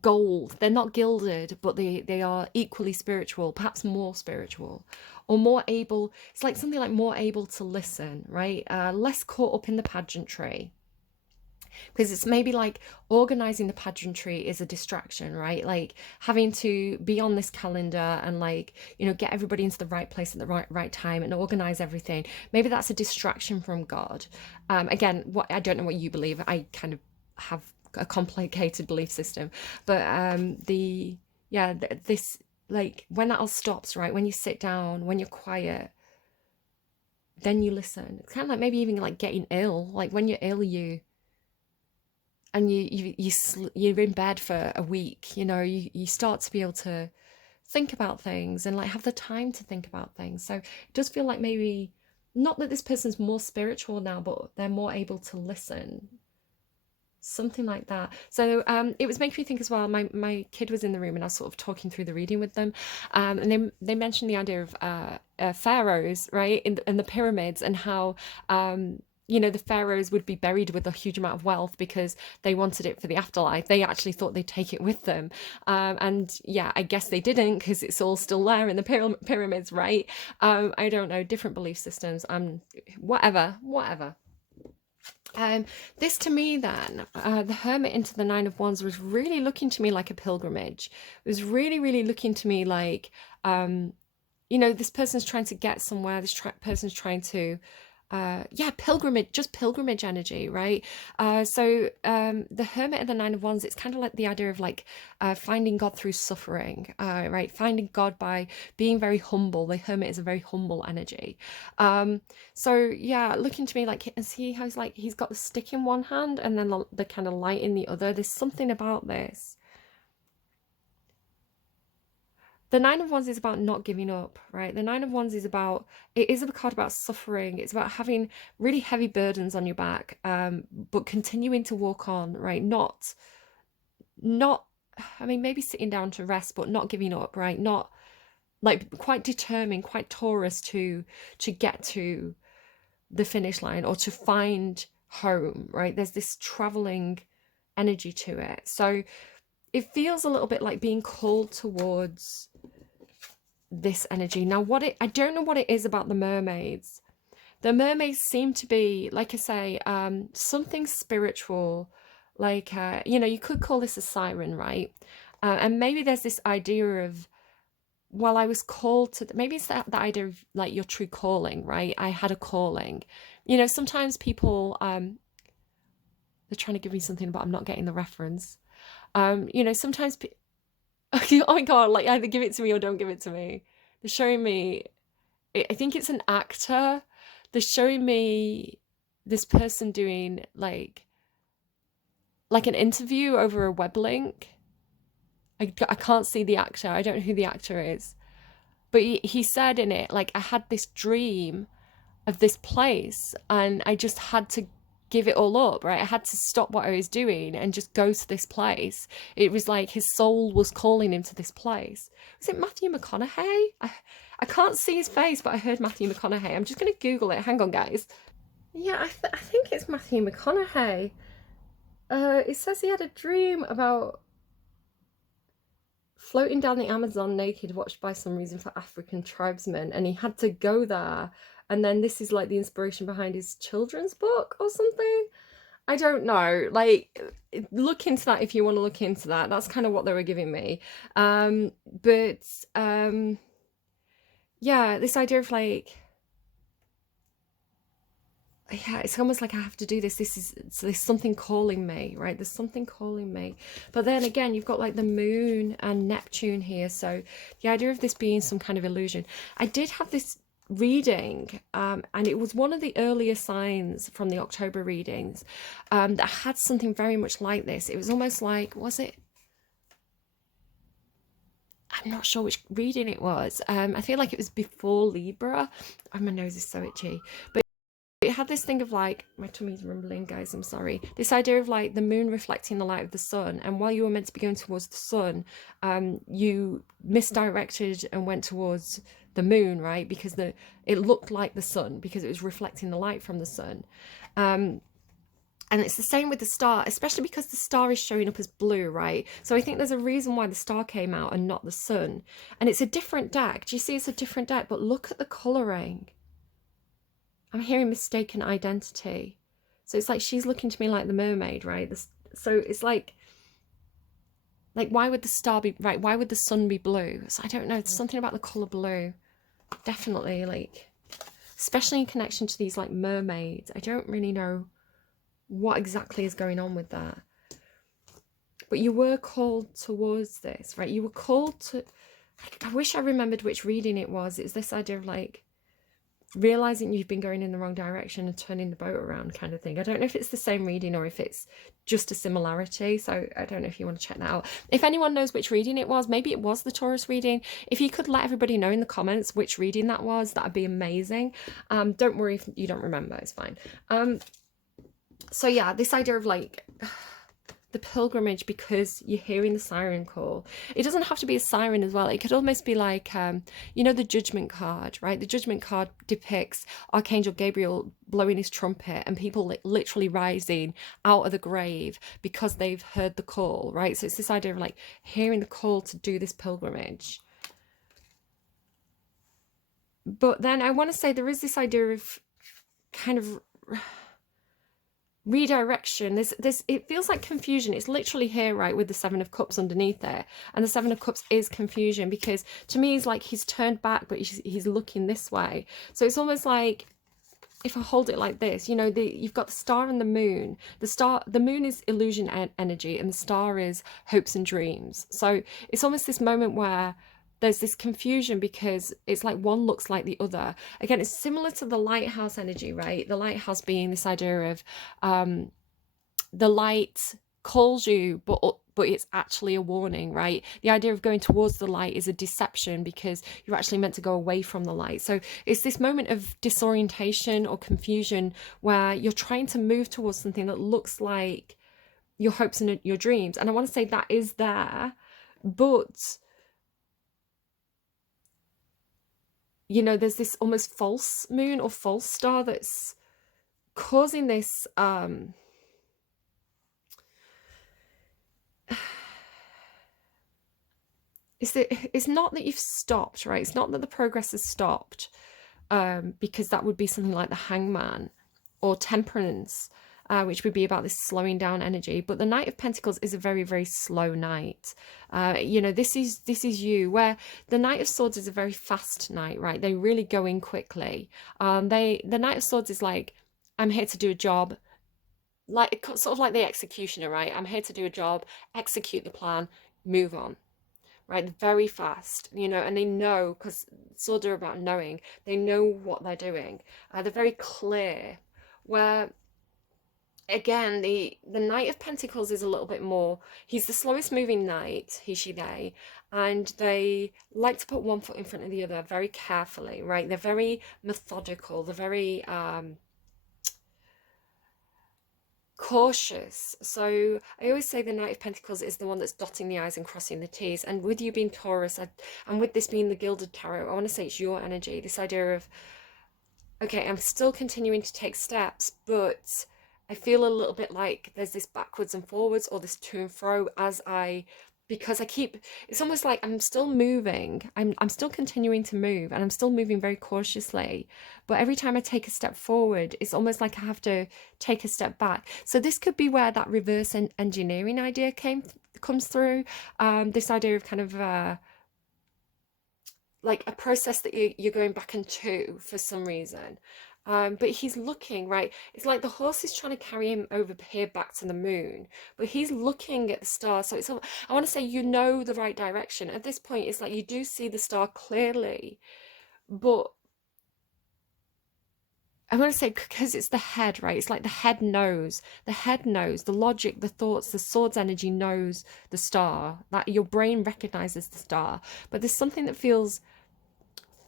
gold, they're not gilded, but they are equally spiritual, perhaps more spiritual, or more able. It's like something like more able to listen, right? Less caught up in the pageantry, because it's maybe like organizing the pageantry is a distraction, right? Like having to be on this calendar and like, you know, get everybody into the right place at the right time and organize everything. Maybe that's a distraction from God. Again, what I don't know what you believe. I kind of have a complicated belief system, but this, like when that all stops, right, when you sit down, when you're quiet, then you listen. It's kind of like maybe even like getting ill, like when you're ill, you're in bed for a week, you know, you start to be able to think about things and like have the time to think about things. So it does feel like maybe not that this person's more spiritual now, but they're more able to listen, something like that. So it was making me think as well. My kid was in the room and I was sort of talking through the reading with them, and they mentioned the idea of pharaohs, right, in the pyramids, and how you know, the pharaohs would be buried with a huge amount of wealth because they wanted it for the afterlife. They actually thought they'd take it with them, and yeah, I guess they didn't, because it's all still there in the pyramids, right? I don't know, different belief systems. Whatever. This to me then, the Hermit into the Nine of Wands was really looking to me like a pilgrimage. It was really looking to me like, you know, this person's trying to get somewhere. This person's trying to, pilgrimage energy, right? So the Hermit and the Nine of Wands, it's kind of like the idea of like finding God through suffering, right? Finding God by being very humble. The Hermit is a very humble energy. So yeah, looking to me like, and see how he's got the stick in one hand and then the kind of light in the other. There's something about this. The Nine of Wands is about not giving up, right? The Nine of Wands is about, it is a card about suffering. It's about having really heavy burdens on your back, but continuing to walk on, right? Not, I mean, maybe sitting down to rest, but not giving up, right? Not like quite determined, quite Taurus to get to the finish line or to find home, right? There's this traveling energy to it. So it feels a little bit like being called towards this energy. Now, I don't know what it is about the mermaids. The mermaids seem to be, like I say, something spiritual, like, you know, you could call this a siren, right? And maybe there's this idea of, well, I was called to, maybe it's that idea of like your true calling, right? I had a calling. You know, sometimes people, they're trying to give me something, but I'm not getting the reference. You know, sometimes oh my god, like either give it to me or don't give it to me. They're showing me, I think it's an actor. They're showing me this person doing like an interview over a web link. I can't see the actor. I don't know who the actor is. But he said in it, like, I had this dream of this place and I just had to give it all up, right? I had to stop what I was doing and just go to this place. It was like his soul was calling him to this place. Was it Matthew McConaughey? I can't see his face, but I heard Matthew McConaughey. I'm just going to Google it. Hang on, guys. Yeah, I think it's Matthew McConaughey. It says he had a dream about floating down the Amazon naked, watched by some reason for African tribesmen, and he had to go there. And then this is like the inspiration behind his children's book or something. I don't know. Like, look into that if you want to look into that. That's kind of what they were giving me. But yeah, this idea of like, yeah, it's almost like I have to do this. There's something calling me, right? There's something calling me. But then again, you've got like the moon and Neptune here. So the idea of this being some kind of illusion. I did have this reading, and it was one of the earlier signs from the October readings, that had something very much like this. It was almost like, was it? I'm not sure which reading it was. I feel like it was before Libra. Oh, my nose is so itchy. But it had this thing of like, my tummy's rumbling, guys, I'm sorry. This idea of like the moon reflecting the light of the sun, and while you were meant to be going towards the sun, you misdirected and went towards the moon, right? Because it looked like the sun because it was reflecting the light from the sun. And it's the same with the star, especially because the star is showing up as blue, right? So I think there's a reason why the star came out and not the sun. And it's a different deck. Do you see it's a different deck? But look at the colouring. I'm hearing mistaken identity. So it's like she's looking to me like the mermaid, right? So it's like why would the star be, right? Why would the sun be blue? So I don't know. There's something about the colour blue. Definitely, like, especially in connection to these like mermaids. I don't really know what exactly is going on with that. But you were called towards this, right? You were called to, I wish I remembered which reading it was. It's this idea of like realizing you've been going in the wrong direction and turning the boat around kind of thing. I don't know if it's the same reading or if it's just a similarity. So I don't know if you want to check that out. If anyone knows which reading it was, maybe it was the Taurus reading. If you could let everybody know in the comments which reading that was, that'd be amazing. Don't worry if you don't remember, it's fine. So yeah, this idea of like the pilgrimage, because you're hearing the siren call. It doesn't have to be a siren as well. It could almost be like, you know, the judgment card, right? The judgment card depicts Archangel Gabriel blowing his trumpet and people literally rising out of the grave because they've heard the call, right? So it's this idea of like hearing the call to do this pilgrimage. But then I want to say there is this idea of kind of redirection. This it feels like confusion. It's literally here, right, with the Seven of Cups underneath there, and the Seven of Cups is confusion, because to me it's like he's turned back but he's looking this way. So it's almost like, if I hold it like this, you know, you've got the star and the moon. The moon is illusion energy and the star is hopes and dreams. So it's almost this moment where there's this confusion because it's like one looks like the other. Again, it's similar to the lighthouse energy, right? The lighthouse being this idea of the light calls you, but it's actually a warning, right? The idea of going towards the light is a deception because you're actually meant to go away from the light. So it's this moment of disorientation or confusion where you're trying to move towards something that looks like your hopes and your dreams. And I want to say that is there, but you know, there's this almost false moon or false star that's causing this it's not that you've stopped, right? It's not that the progress has stopped, because that would be something like the Hangman or Temperance, which would be about this slowing down energy. But the Knight of Pentacles is a very, very slow knight. You know, this is you, where the Knight of Swords is a very fast knight, right? They really go in quickly. The Knight of Swords is like, I'm here to do a job, like sort of like the executioner, right? I'm here to do a job, execute the plan, move on. Right, very fast, you know, and they know, because swords are about knowing, they know what they're doing. They're very clear. Where again, the Knight of Pentacles is a little bit more, he's the slowest moving knight, he, she, they, and they like to put one foot in front of the other very carefully, right? They're very methodical, they're very cautious. So I always say the Knight of Pentacles is the one that's dotting the I's and crossing the T's. And with you being Taurus, and with this being the Gilded Tarot, I want to say it's your energy, this idea of okay, I'm still continuing to take steps, but I feel a little bit like there's this backwards and forwards or this to and fro because I keep, it's almost like I'm still moving. I'm still continuing to move and I'm still moving very cautiously. But every time I take a step forward, it's almost like I have to take a step back. So this could be where that reverse engineering idea comes through. This idea of kind of like a process that you're going back into for some reason. But he's looking, right? It's like the horse is trying to carry him over here back to the moon, but he's looking at the star. So it's, I want to say, you know, the right direction. At this point, it's like you do see the star clearly, but I want to say because it's the head, right? It's like the head knows, the logic, the thoughts, the sword's energy knows the star, that your brain recognizes the star, but there's something that feels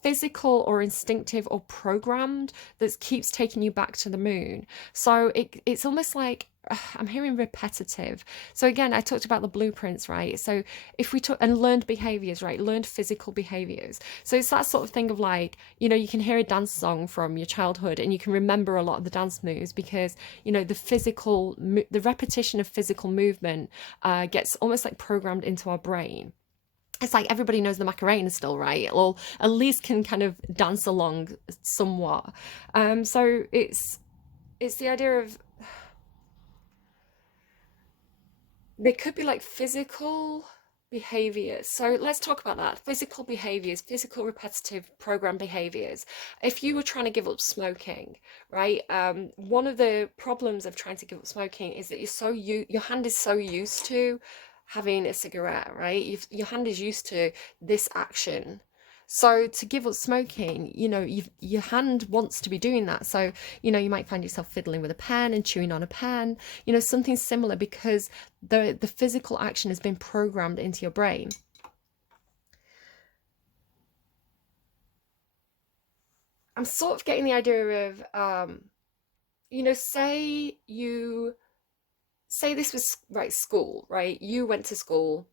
physical or instinctive or programmed that keeps taking you back to the moon. So it's almost like I'm hearing repetitive. So again, I talked about the blueprints, right? So if we took and learned behaviors, right? Learned physical behaviors. So it's that sort of thing of like, you know, you can hear a dance song from your childhood and you can remember a lot of the dance moves because, you know, the repetition of physical movement gets almost like programmed into our brain. It's like everybody knows the Macarena still, right? Or at least can kind of dance along somewhat. So it's the idea of they could be like physical behaviors. So let's talk about that. Physical behaviors, physical repetitive program behaviors. If you were trying to give up smoking, right? One of the problems of trying to give up smoking is that your hand is so used to having a cigarette, right? Your hand is used to this action. So to give up smoking, you know, your hand wants to be doing that. So, you know, you might find yourself fiddling with a pen and chewing on a pen, you know, something similar because the physical action has been programmed into your brain. I'm sort of getting the idea of, you know, say this was right school, right? You went to school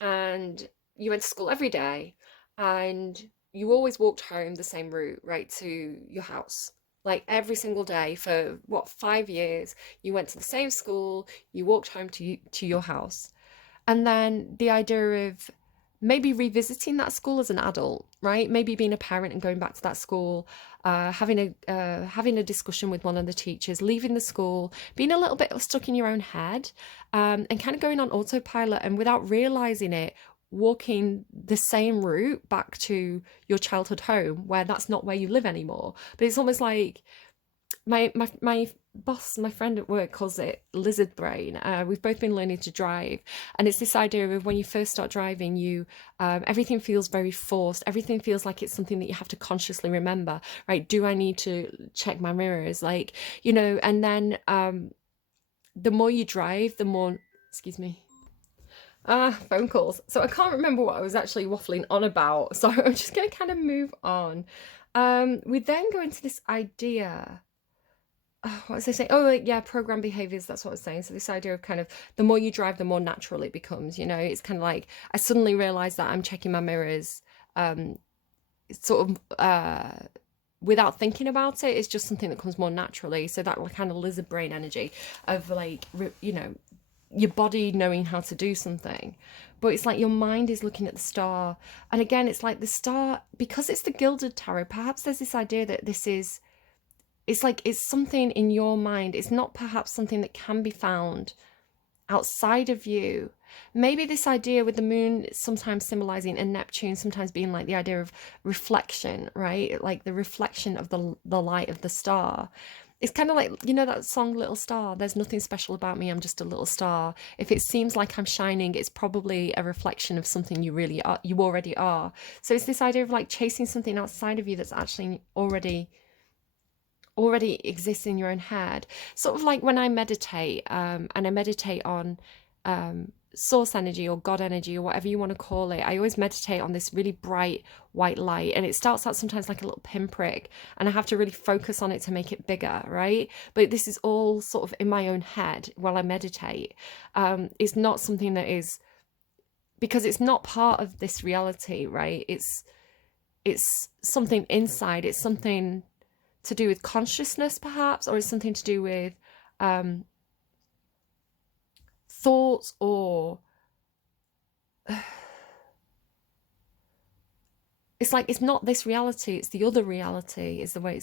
and you went to school every day and you always walked home the same route, right, to your house. Like every single day for what, 5 years, you went to the same school, you walked home to your house. And then the idea of maybe revisiting that school as an adult, right? Maybe being a parent and going back to that school, having a discussion with one of the teachers, leaving the school, being a little bit stuck in your own head, and kind of going on autopilot and without realizing it, walking the same route back to your childhood home where that's not where you live anymore. But it's almost like my boss, my friend at work calls it lizard brain. We've both been learning to drive, and it's this idea of when you first start driving, everything feels very forced. Everything feels like it's something that you have to consciously remember, right? Do I need to check my mirrors? Like, you know, and then the more you drive, the more, excuse me. Phone calls. So I can't remember what I was actually waffling on about. So I'm just going to kind of move on. We then go into this idea. What was I saying? Oh, like, yeah, program behaviors. That's what I was saying. So this idea of kind of the more you drive, the more natural it becomes. You know, it's kind of like I suddenly realized that I'm checking my mirrors, sort of without thinking about it. It's just something that comes more naturally. So that kind of lizard brain energy of like, you know, your body knowing how to do something, but it's like your mind is looking at the star. And again, it's like the star, because it's the gilded tarot, perhaps there's this idea that it's like it's something in your mind. It's not perhaps something that can be found outside of you. Maybe this idea with the moon sometimes symbolizing a Neptune, sometimes being like the idea of reflection, right? Like the reflection of the light of the star. It's kind of like, you know, that song Little Star, there's nothing special about me, I'm just a little star. If it seems like I'm shining, it's probably a reflection of something you really are, you already are. So it's this idea of like chasing something outside of you that's actually already exists in your own head. Sort of like when I meditate, and I meditate on source energy or God energy or whatever you want to call it. I always meditate on this really bright white light, and it starts out sometimes like a little pinprick, and I have to really focus on it to make it bigger, right? But this is all sort of in my own head while I meditate. It's not something that is, because it's not part of this reality, right? It's something inside. It's something to do with consciousness perhaps, or it's something to do with thoughts, or it's like it's not this reality, it's the other reality, is the way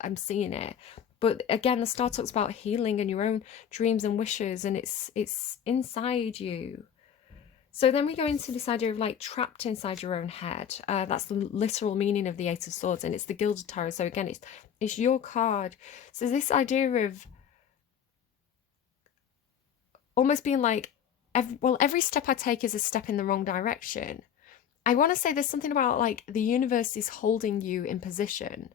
I'm seeing it. But again, the star talks about healing and your own dreams and wishes, and it's inside you. So then we go into this idea of like trapped inside your own head. That's the literal meaning of the Eight of Swords, and it's the Gilded Tarot. So again, it's your card. So this idea of almost being like, every step I take is a step in the wrong direction. I want to say there's something about like the universe is holding you in position,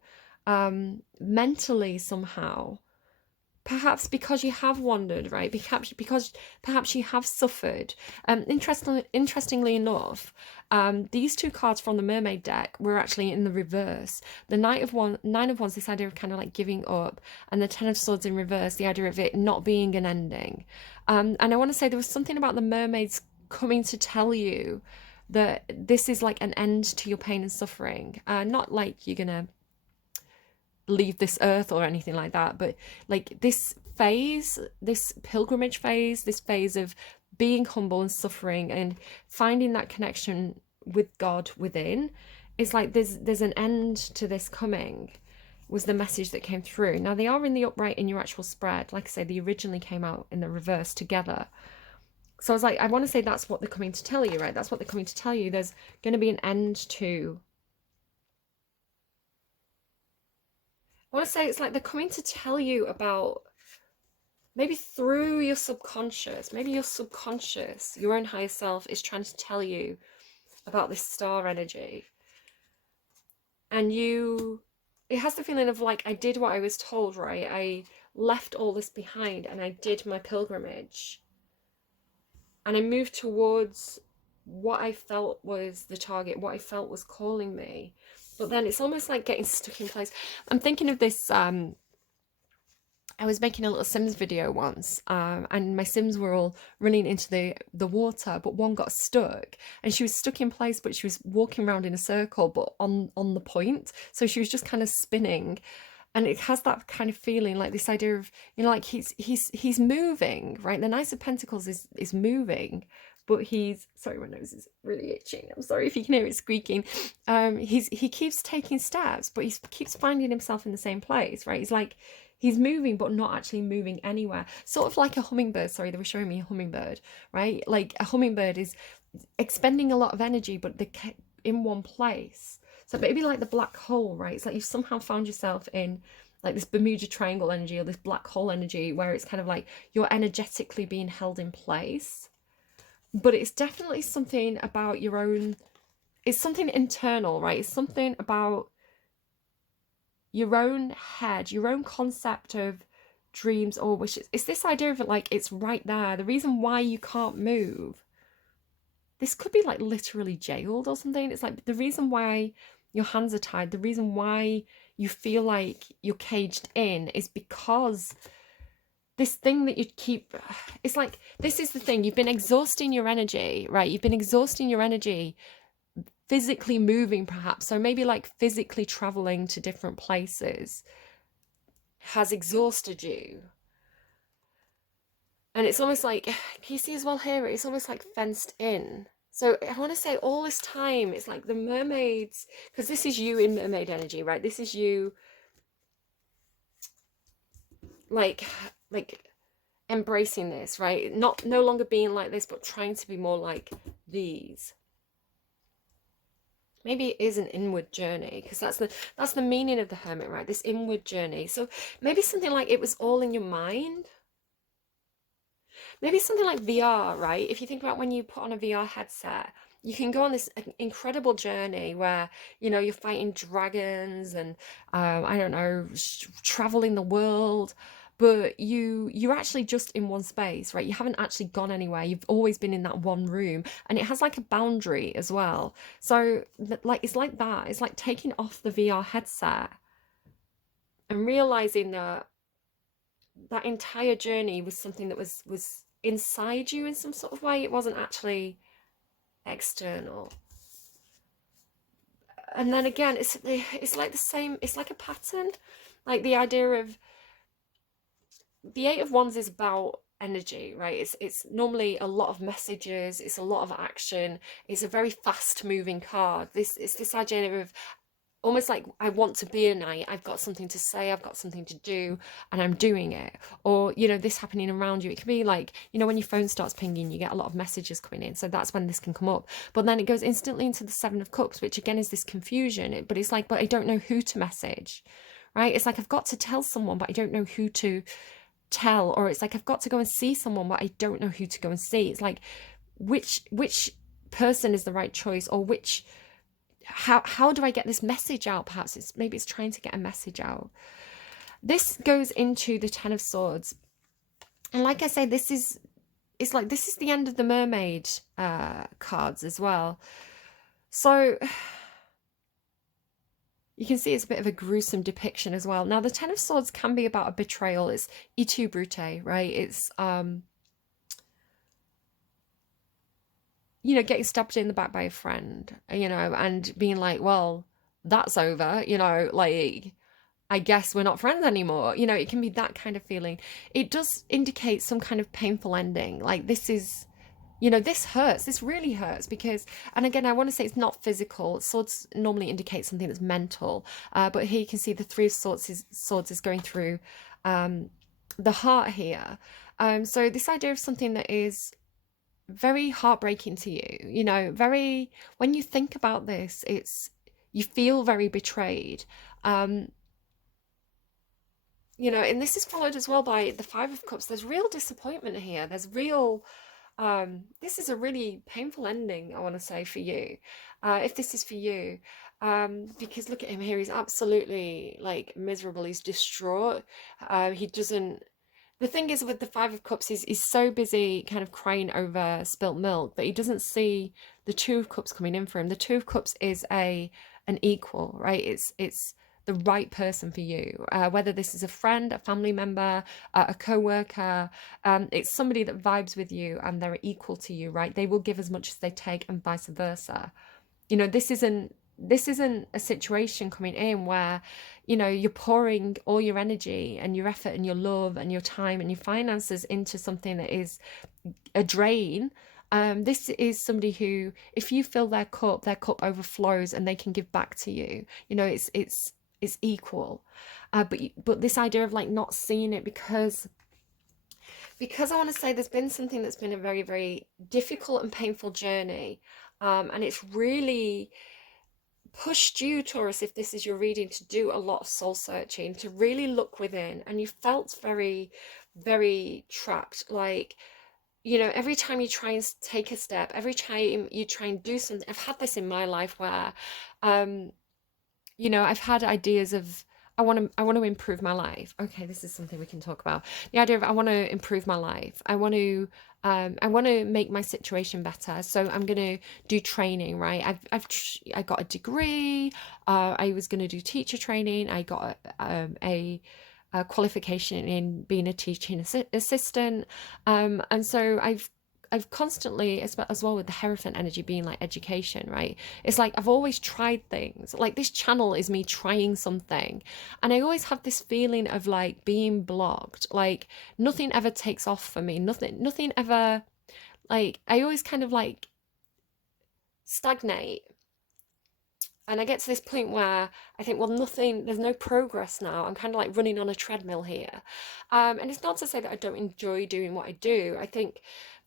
mentally somehow. Perhaps because you have wandered, right? Because perhaps you have suffered. Interestingly enough, these two cards from the Mermaid deck were actually in the reverse. The Nine of Wands, this idea of kind of like giving up, and the Ten of Swords in reverse, the idea of it not being an ending. And I want to say there was something about the mermaids coming to tell you that this is like an end to your pain and suffering. Not like you're gonna leave this earth or anything like that, but like this phase, this pilgrimage phase, this phase of being humble and suffering and finding that connection with God within, is like there's an end to this coming, was the message that came through. Now they are in the upright in your actual spread. Like I say, they originally came out in the reverse together. So I was like, I want to say that's what they're coming to tell you, right? That's what they're coming to tell you. There's going to be an end to. I want to say it's like they're coming to tell you about, maybe through your subconscious, maybe your subconscious, your own higher self is trying to tell you about this star energy. And it has the feeling of like, I did what I was told, right? I left all this behind and I did my pilgrimage. And I moved towards what I felt was the target, what I felt was calling me. But then it's almost like getting stuck in place. I'm thinking of this, I was making a little Sims video once, and my Sims were all running into the water, but one got stuck, and she was stuck in place, but she was walking around in a circle, but on the point. So she was just kind of spinning. And it has that kind of feeling, like this idea of, you know, like he's moving, right? The Knight of Pentacles is moving, but sorry, my nose is really itching. I'm sorry if you can hear it squeaking. He keeps taking steps, but he keeps finding himself in the same place, right? He's like, he's moving, but not actually moving anywhere. Sort of like a hummingbird. Sorry, they were showing me a hummingbird, right? Like a hummingbird is expending a lot of energy, but they're in one place. So maybe like the black hole, right? It's like you've somehow found yourself in like this Bermuda Triangle energy, or this black hole energy, where it's kind of like you're energetically being held in place. But it's definitely something about your own, it's something internal, right? It's something about your own head, your own concept of dreams or wishes. It's this idea of it like it's right there. The reason why you can't move, this could be like literally jailed or something. It's like the reason why your hands are tied, the reason why you feel like you're caged in is because this thing that you keep, it's like, this is the thing, you've been exhausting your energy, right? You've been exhausting your energy, physically moving perhaps. So maybe like physically traveling to different places has exhausted you. And it's almost like, can you see as well here, it's almost like fenced in. So I want to say all this time, it's like the mermaids, because this is you in mermaid energy, right? This is you like embracing this, right? No longer being like this, but trying to be more like these. Maybe it is an inward journey, because that's the meaning of the Hermit, right? This inward journey. So maybe something like it was all in your mind. Maybe something like VR, right? If you think about when you put on a VR headset, you can go on this incredible journey where, you know, you're fighting dragons and, I don't know, traveling the world, but you're actually just in one space, right? You haven't actually gone anywhere. You've always been in that one room, and it has like a boundary as well. So like, it's like that. It's like taking off the VR headset and realizing that that entire journey was something that was inside you in some sort of way. It wasn't actually external. And then again, it's like the same, it's like a pattern. Like the idea of the Eight of Wands is about energy, right? It's normally a lot of messages, it's a lot of action, it's a very fast moving card. It's this idea of almost like I want to be a knight, I've got something to say, I've got something to do, and I'm doing it. Or, you know, this happening around you. It can be like, you know, when your phone starts pinging, you get a lot of messages coming in. So that's when this can come up. But then it goes instantly into the Seven of Cups, which again is this confusion. But it's like, but I don't know who to message, right? It's like I've got to tell someone, but I don't know who to tell. Or it's like I've got to go and see someone, but I don't know who to go and see. It's like which person is the right choice, or which how do I get this message out? Perhaps maybe it's trying to get a message out. This goes into the Ten of Swords, and like I say, this is the end of the Mermaid cards as well. So you can see it's a bit of a gruesome depiction as well. Now the Ten of Swords can be about a betrayal. It's et tu brute, right? It's you know, getting stabbed in the back by a friend, you know, and being like, well, that's over, you know, like, I guess we're not friends anymore. You know, it can be that kind of feeling. It does indicate some kind of painful ending. Like, this is, you know, this hurts. This really hurts because, and again, I want to say it's not physical. Swords normally indicate something that's mental. But here you can see the Three of Swords is going through the heart here. So this idea of something that is very heartbreaking to you, you know, very, when you think about this, you feel very betrayed. You know, and this is followed as well by the Five of Cups. There's real disappointment here. There's real, this is a really painful ending, I want to say, for you, if this is for you, because look at him here. He's absolutely like miserable. He's distraught. He doesn't, the thing is with the Five of Cups, he's so busy kind of crying over spilt milk that he doesn't see the Two of Cups coming in for him. The Two of Cups is an equal, right? It's the right person for you, whether this is a friend, a family member, a co-worker. It's somebody that vibes with you and they're equal to you, right? They will give as much as they take and vice versa. You know, this isn't a situation coming in where, you know, you're pouring all your energy and your effort and your love and your time and your finances into something that is a drain. This is somebody who, if you fill their cup overflows and they can give back to you. You know, it's equal. But this idea of like not seeing it because I want to say there's been something that's been a very, very difficult and painful journey. And it's really pushed you, Taurus, if this is your reading, to do a lot of soul searching, to really look within. And you felt very, very trapped. Like, you know, every time you try and take a step, every time you try and do something, I've had this in my life where, you know, I've had ideas of, I want to improve my life. Okay, this is something we can talk about. The idea of I want to improve my life. I want to make my situation better. So I'm going to do training, right? I got a degree. I was going to do teacher training. I got a qualification in being a teaching assistant. And so I've constantly, as well with the Hierophant energy being like education, right? It's like I've always tried things. Like this channel is me trying something. And I always have this feeling of like being blocked. Like nothing ever takes off for me. Nothing ever, like I always kind of like stagnate. And I get to this point where I think, well, there's no progress now. I'm kind of like running on a treadmill here. And it's not to say that I don't enjoy doing what I do. I think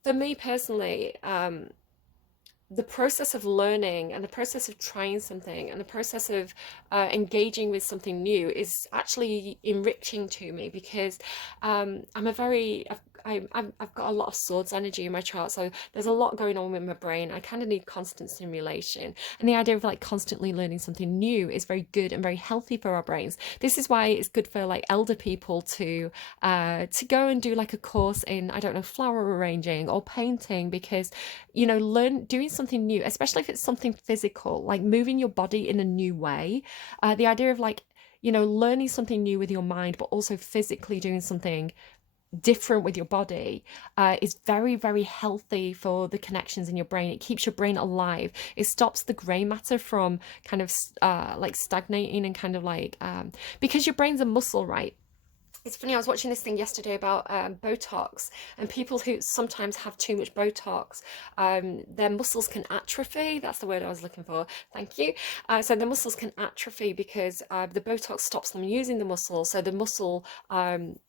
for me personally, the process of learning and the process of trying something and the process of engaging with something new is actually enriching to me because I'm a very, I've got a lot of swords energy in my chart, so there's a lot going on with my brain. I kind of need constant stimulation, and the idea of like constantly learning something new is very good and very healthy for our brains. This is why it's good for like elder people to go and do like a course in, I don't know, flower arranging or painting, because you know, doing something new, especially if it's something physical, like moving your body in a new way. The idea of like, you know, learning something new with your mind, but also physically doing something different with your body is very, very healthy for the connections in your brain. It keeps your brain alive. It stops the gray matter from kind of like stagnating and kind of like because your brain's a muscle, right? It's funny, I was watching this thing yesterday about Botox, and people who sometimes have too much Botox, their muscles can atrophy. That's the word I was looking for. Thank you. So the muscles can atrophy because the Botox stops them using the muscle. So the muscle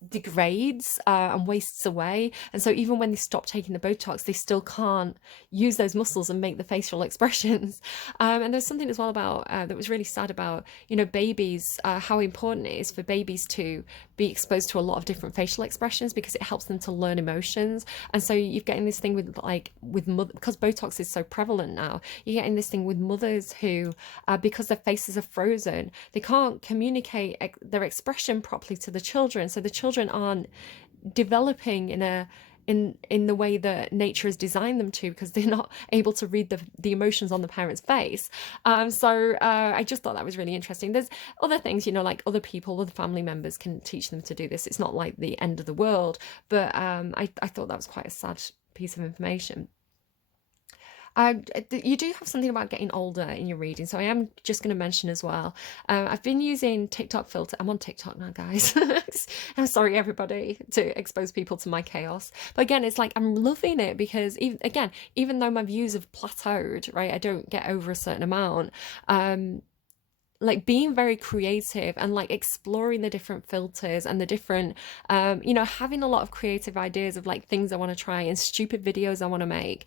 degrades and wastes away. And so even when they stop taking the Botox, they still can't use those muscles and make the facial expressions. And there's something as well about that was really sad about, you know, babies, how important it is for babies to be exposed to a lot of different facial expressions because it helps them to learn emotions. And so you're getting this thing with because Botox is so prevalent now, you're getting this thing with mothers who because their faces are frozen, they can't communicate their expression properly to the children, so the children aren't developing in the way that nature has designed them to, because they're not able to read the emotions on the parent's face. So I just thought that was really interesting. There's other things, you know, like other people, other family members can teach them to do this. It's not like the end of the world, but I thought that was quite a sad piece of information. You do have something about getting older in your reading, so I am just going to mention as well. I've been using TikTok filter. I'm on TikTok now, guys. I'm sorry, everybody, to expose people to my chaos. But again, it's like I'm loving it because even though my views have plateaued, right, I don't get over a certain amount. Like being very creative and like exploring the different filters and the different you know, having a lot of creative ideas of like things I want to try and stupid videos I want to make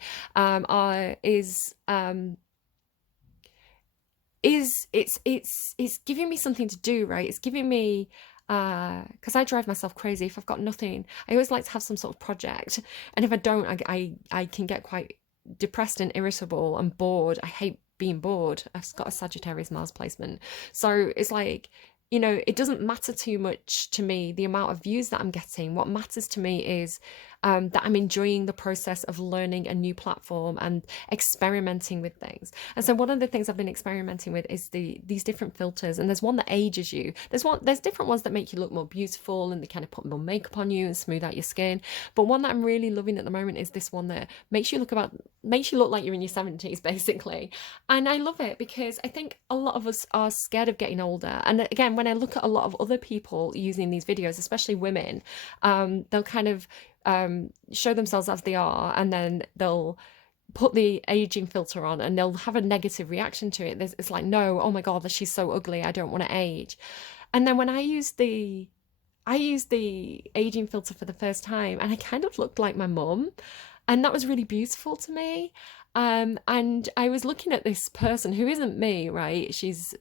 it's giving me something to do, right? It's giving me because I drive myself crazy if I've got nothing. I always like to have some sort of project, and if I don't, I can get quite depressed and irritable and bored. I hate being bored. I've got a Sagittarius Mars placement, so it's like, you know, it doesn't matter too much to me the amount of views that I'm getting. What matters to me is that I'm enjoying the process of learning a new platform and experimenting with things. And so one of the things I've been experimenting with is these different filters. And there's one that ages you. There's different ones that make you look more beautiful and they kind of put more makeup on you and smooth out your skin. But one that I'm really loving at the moment is this one that makes you look like you're in your 70s, basically. And I love it because I think a lot of us are scared of getting older. And again, when I look at a lot of other people using these videos, especially women, they'll kind of show themselves as they are, and then they'll put the aging filter on and they'll have a negative reaction to it. It's like, no, oh my god, she's so ugly, I don't want to age. And then when I used the aging filter for the first time, and I kind of looked like my mum, and that was really beautiful to me. And I was looking at this person who isn't me, right? She's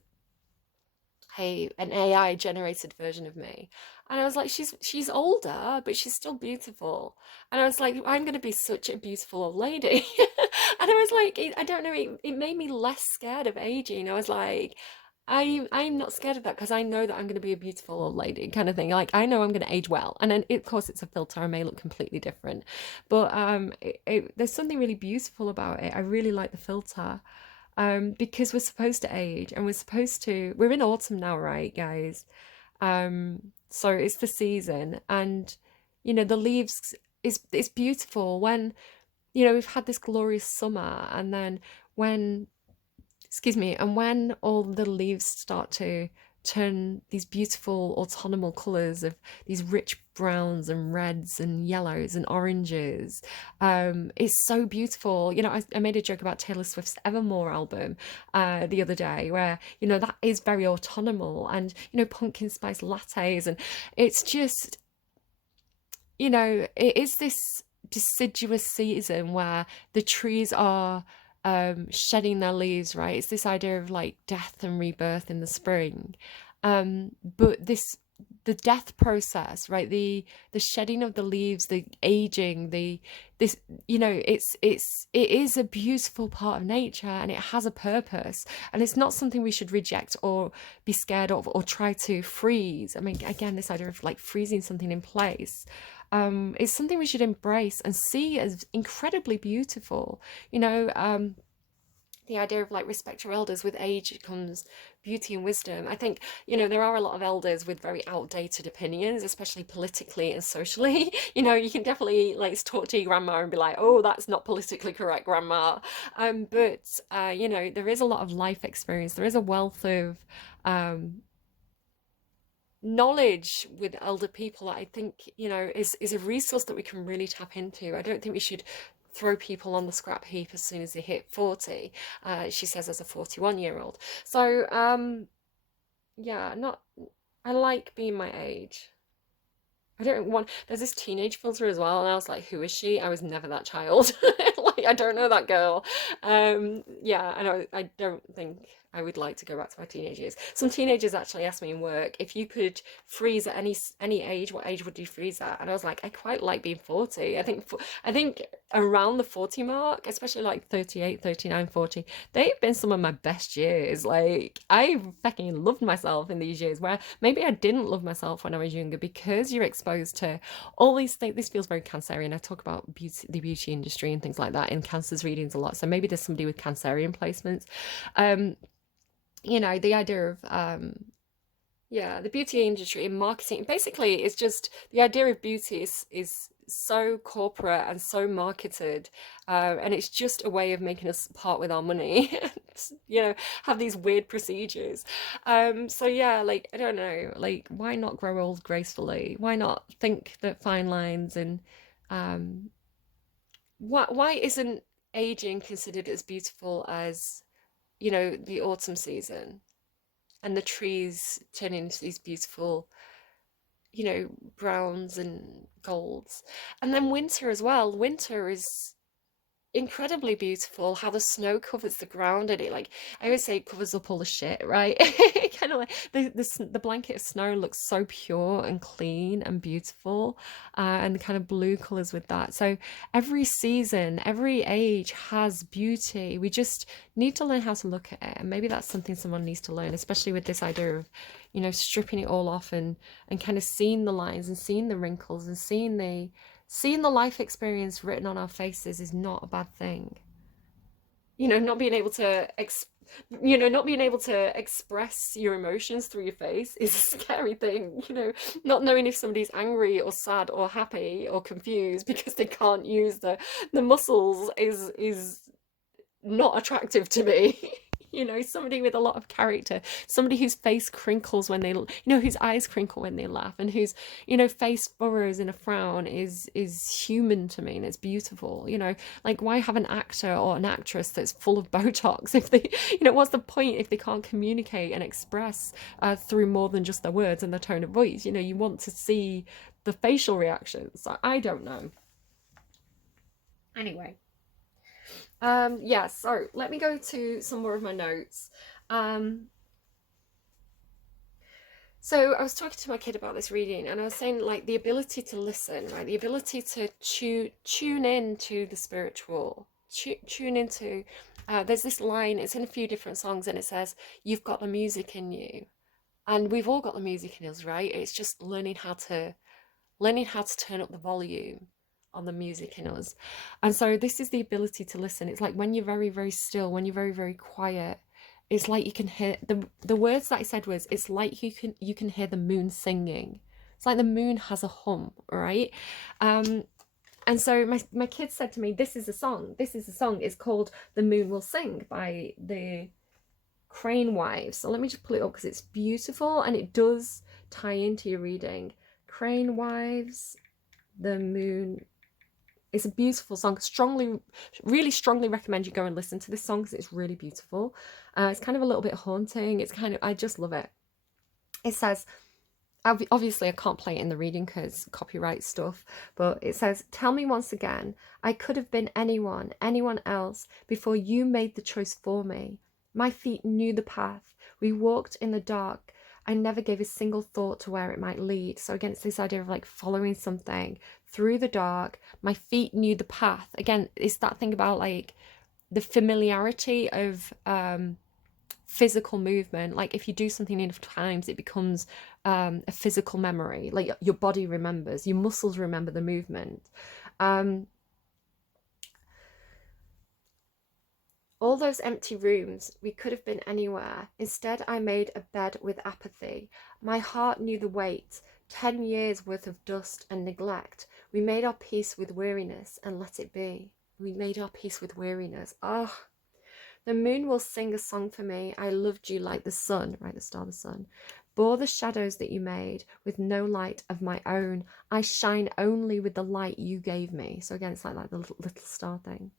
an AI generated version of me. And I was like, she's older, but she's still beautiful. And I was like, I'm going to be such a beautiful old lady. And I was like, I don't know, it made me less scared of aging. I was like, I'm not scared of that because I know that I'm going to be a beautiful old lady kind of thing. Like, I know I'm going to age well. And then, of course, it's a filter. I may look completely different. But there's something really beautiful about it. I really like the filter. Because we're supposed to age and we're in autumn now, right, guys? So it's the season, and you know, the leaves it's beautiful when, you know, we've had this glorious summer, and then when when all the leaves start to turn these beautiful autumnal colours of these rich browns and reds and yellows and oranges. It's so beautiful. You know, I made a joke about Taylor Swift's Evermore album the other day, where, you know, that is very autumnal, and, you know, pumpkin spice lattes, and it's just, you know, it is this deciduous season where the trees are shedding their leaves, right? It's this idea of like death and rebirth in the spring. But the death process, right? The shedding of the leaves, the aging, this, you know, it is a beautiful part of nature, and it has a purpose, and it's not something we should reject or be scared of or try to freeze. I mean, again, this idea of like freezing something in place. It's something we should embrace and see as incredibly beautiful. You know, the idea of like respect your elders. With age comes beauty and wisdom. I think, you know, there are a lot of elders with very outdated opinions, especially politically and socially. You know, you can definitely like talk to your grandma and be like, oh, that's not politically correct, grandma. But you know, there is a lot of life experience. There is a wealth of um knowledge with elder people that I think, you know, is a resource that we can really tap into. I don't think we should throw people on the scrap heap as soon as they hit 40, she says as a 41-year-old. So yeah, not, I like being my age. I don't want, there's this teenage filter as well, and I was like, who is she? I was never that child. Like, I don't know that girl. Yeah, I don't think I would like to go back to my teenage years. Some teenagers actually asked me in work, if you could freeze at any age, what age would you freeze at? And I was like, I quite like being 40. I think around the 40 mark, especially like 38, 39, 40, they've been some of my best years. Like, I fucking loved myself in these years where maybe I didn't love myself when I was younger, because you're exposed to all these things. This feels very Cancerian. I talk about beauty, the beauty industry and things like that in Cancer's readings a lot. So maybe there's somebody with Cancerian placements. You know, the idea of yeah, the beauty industry and marketing, basically, it's just the idea of beauty is so corporate and so marketed, and it's just a way of making us part with our money. You know, have these weird procedures. So yeah, like, I don't know, like, why not grow old gracefully? Why not think that fine lines and um, why isn't aging considered as beautiful as, you know, the autumn season and the trees turning into these beautiful, you know, browns and golds. And then winter as well. Winter is incredibly beautiful, how the snow covers the ground, and it, like, I always say, it covers up all the shit, right? Kind of like the blanket of snow looks so pure and clean and beautiful, and the kind of blue colors with that. So every season, every age has beauty. We just need to learn how to look at it, and maybe that's something someone needs to learn, especially with this idea of, you know, stripping it all off and kind of seeing the lines and seeing the wrinkles and seeing the life experience written on our faces is not a bad thing. You know, not being able to not being able to express your emotions through your face is a scary thing. You know, not knowing if somebody's angry or sad or happy or confused because they can't use the muscles is not attractive to me. You know, somebody with a lot of character, somebody whose face crinkles when they, you know, whose eyes crinkle when they laugh, and whose, you know, face furrows in a frown is human to me, and it's beautiful. You know, like, why have an actor or an actress that's full of Botox if they, you know, what's the point if they can't communicate and express through more than just their words and their tone of voice? You know, you want to see the facial reactions. So I don't know. Anyway. Yeah, so let me go to some more of my notes. Um, so I was talking to my kid about this reading, and I was saying, like, the ability to listen, right? The ability to tune in to the spiritual, tune into. There's this line. It's in a few different songs, and it says, "You've got the music in you," and we've all got the music in us, right? It's just learning how to turn up the volume on the music in us. And so this is the ability to listen. It's like when you're very, very still, when you're very, very quiet, it's like you can hear the words that I said was, it's like you can hear the moon singing. It's like the moon has a hum, right? And so my kid said to me, this is a song. This is a song. It's called "The Moon Will Sing" by the Crane Wives. So let me just pull it up because it's beautiful and it does tie into your reading. Crane Wives, "The Moon." It's a beautiful song. Really strongly recommend you go and listen to this song because it's really beautiful. It's kind of a little bit haunting. I just love it. It says, obviously I can't play it in the reading because copyright stuff, but it says, "Tell me once again, I could have been anyone else before you made the choice for me. My feet knew the path. We walked in the dark. I never gave a single thought to where it might lead." So again, it's this idea of like following something through the dark. My feet knew the path. Again, it's that thing about like the familiarity of physical movement. Like if you do something enough times, it becomes a physical memory. Like your body remembers, your muscles remember the movement. All those empty rooms, we could have been anywhere. Instead, I made a bed with apathy. My heart knew the weight, 10 years worth of dust and neglect. We made our peace with weariness and let it be. We made our peace with weariness. Oh, the moon will sing a song for me. I loved you like the sun, right? The star, the sun. Bore the shadows that you made with no light of my own. I shine only with the light you gave me. So again, it's like the little star thing.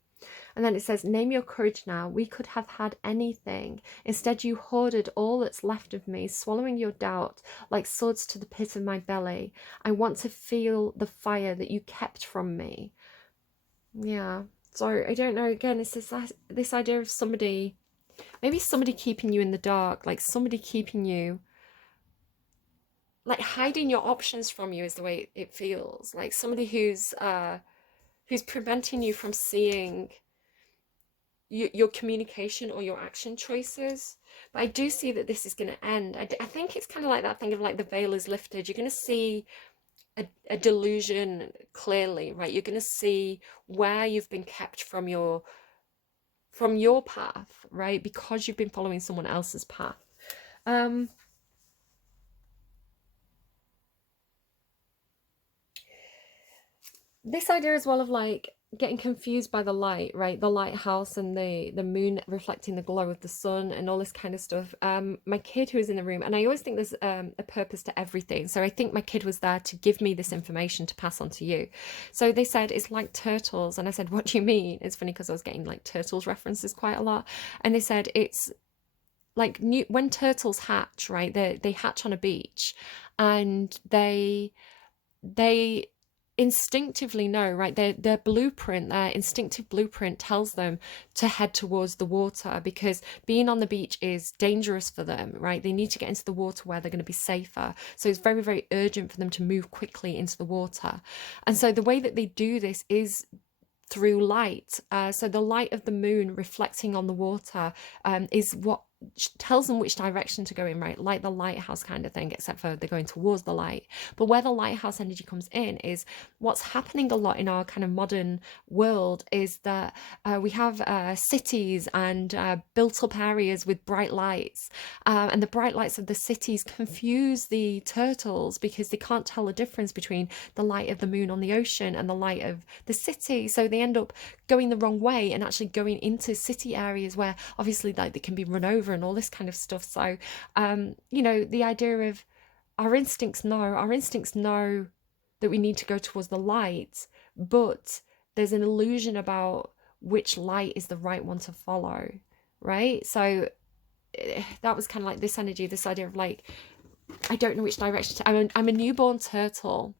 And then it says, name your courage now. We could have had anything. Instead, you hoarded all that's left of me, swallowing your doubt like swords to the pit of my belly. I want to feel the fire that you kept from me. Yeah. So I don't know. Again, it's this idea of somebody, maybe somebody keeping you in the dark, like somebody keeping you, like hiding your options from you is the way it feels. Like somebody who's preventing you from seeing your communication or your action choices. But I do see that this is going to end. I think it's kind of like that thing of like the veil is lifted. You're going to see a delusion clearly, right? You're going to see where you've been kept from your path, right? Because you've been following someone else's path. This idea as well of like getting confused by the light, right? The lighthouse and the moon reflecting the glow of the sun and all this kind of stuff. My kid who was in the room, and I always think there's a purpose to everything. So I think my kid was there to give me this information to pass on to you. So they said it's like turtles, and I said, what do you mean? It's funny because I was getting like turtles references quite a lot, and they said it's like when turtles hatch, right? They hatch on a beach, and they instinctively know, right? Their blueprint, their instinctive blueprint tells them to head towards the water because being on the beach is dangerous for them, right? They need to get into the water where they're going to be safer. So it's very, very urgent for them to move quickly into the water. And so the way that they do this is through light. So the light of the moon reflecting on the water is what tells them which direction to go in, right? Like the lighthouse kind of thing, except for they're going towards the light. But where the lighthouse energy comes in is what's happening a lot in our kind of modern world is that we have cities and built up areas with bright lights, and the bright lights of the cities confuse the turtles because they can't tell the difference between the light of the moon on the ocean and the light of the city. So they end up going the wrong way and actually going into city areas where obviously like they can be run over and all this kind of stuff. So you know, the idea of our instincts know that we need to go towards the light, but there's an illusion about which light is the right one to follow, right? So that was kind of like this energy, this idea of like, I don't know which direction I'm a newborn turtle,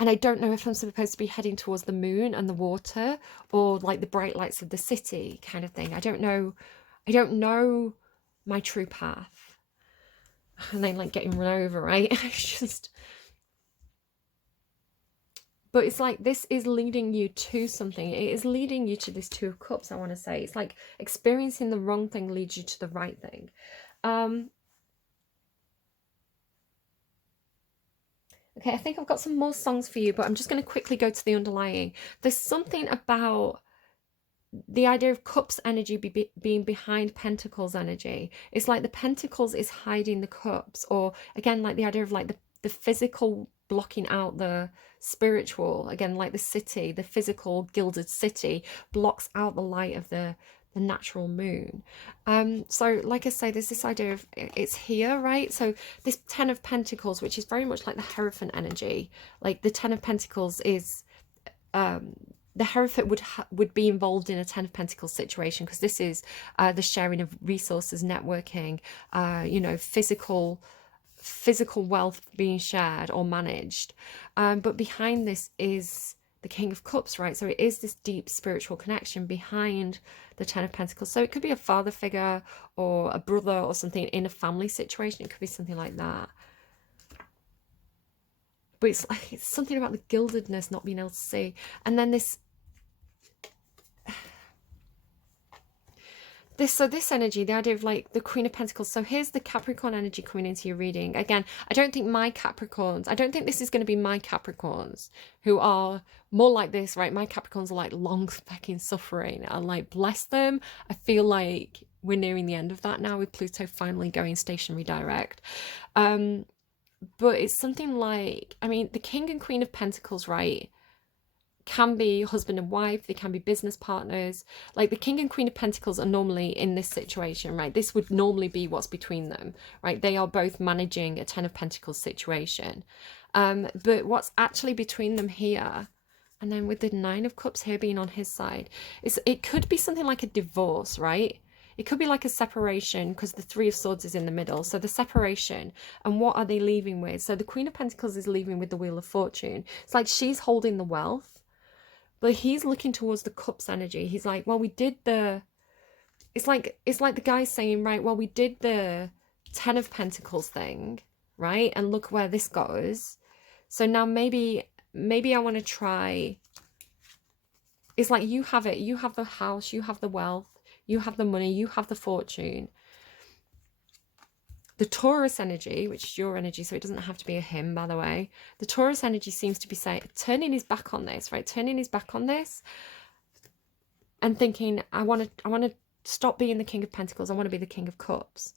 and I don't know if I'm supposed to be heading towards the moon and the water or like the bright lights of the city kind of thing. I don't know my true path. And then like getting run over, right? It's just, but it's like this is leading you to something. It is leading you to this Two of Cups, I want to say. It's like experiencing the wrong thing leads you to the right thing. Okay, I think I've got some more songs for you, but I'm just going to quickly go to the underlying. There's something about the idea of cups energy being behind pentacles energy. It's like the pentacles is hiding the cups, or again, like the idea of like the physical blocking out the spiritual. Again, like the city, the physical gilded city blocks out the light of the natural moon. So like I say, there's this idea of it's here, right? So this Ten of Pentacles, which is very much like the Hierophant energy, like the Ten of Pentacles is the Hierophant would be involved in a Ten of Pentacles situation, because this is the sharing of resources, networking, you know, physical wealth being shared or managed. But behind this is the King of Cups, right? So it is this deep spiritual connection behind the Ten of Pentacles. So it could be a father figure or a brother or something in a family situation. It could be something like that. But it's something about the gildedness not being able to see. And then this this energy, the idea of like the Queen of Pentacles. So here's the Capricorn energy coming into your reading. Again, I don't think this is going to be my Capricorns who are more like this, right? My Capricorns are like long fucking suffering, and like bless them. I feel like we're nearing the end of that now with Pluto finally going stationary direct. But it's something like, I mean, the King and Queen of Pentacles, right, can be husband and wife, they can be business partners. Like the King and Queen of Pentacles are normally in this situation, right? This would normally be what's between them, right? They are both managing a Ten of Pentacles situation. But what's actually between them here, and then with the Nine of Cups here being on his side, it could be something like a divorce, right? It could be like a separation, because the Three of Swords is in the middle. So the separation, and what are they leaving with? So the Queen of Pentacles is leaving with the Wheel of Fortune. It's like she's holding the wealth, but he's looking towards the Cups energy. He's like, well, we did the... It's like the guy saying, right, well, we did the Ten of Pentacles thing, right? And look where this goes. So now maybe I want to try... It's like you have it. You have the house, you have the wealth, you have the money, you have the fortune. The Taurus energy, which is your energy, so it doesn't have to be a him, by the way. The Taurus energy seems to be saying, turning his back on this, right? Turning his back on this and thinking, I want to stop being the King of Pentacles. I want to be the King of Cups,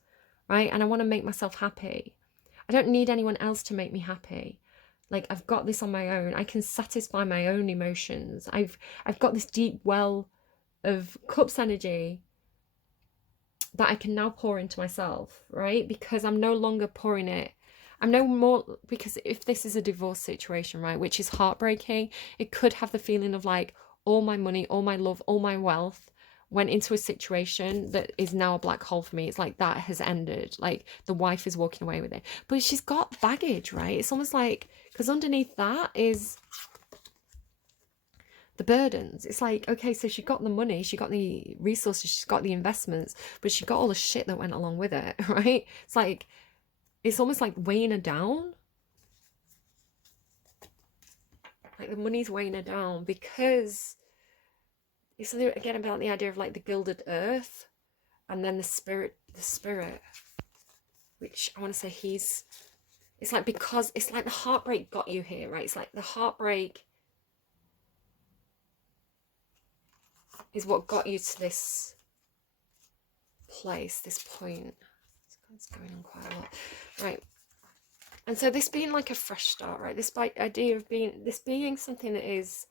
right? And I want to make myself happy. I don't need anyone else to make me happy. Like, I've got this on my own. I can satisfy my own emotions. I've got this deep well of Cups energy that I can now pour into myself, right? Because I'm no longer pouring it. I'm no more, because if this is a divorce situation, right, which is heartbreaking, it could have the feeling of like all my money, all my love, all my wealth went into a situation that is now a black hole for me. It's like that has ended. Like the wife is walking away with it. But she's got baggage, right? It's almost like, because underneath that is the burdens. It's like, okay, so she got the money, she got the resources, she's got the investments, but she got all the shit that went along with it, right? It's like, it's almost like weighing her down. Like the money's weighing her down, because it's something again about the idea of like the gilded earth, and then the spirit, which I want to say it's like, because it's like the heartbreak got you here, right? It's like the heartbreak is what got you to this place, this point. It's going on quite a lot, right? And so this being like a fresh start, right? This idea of being something that is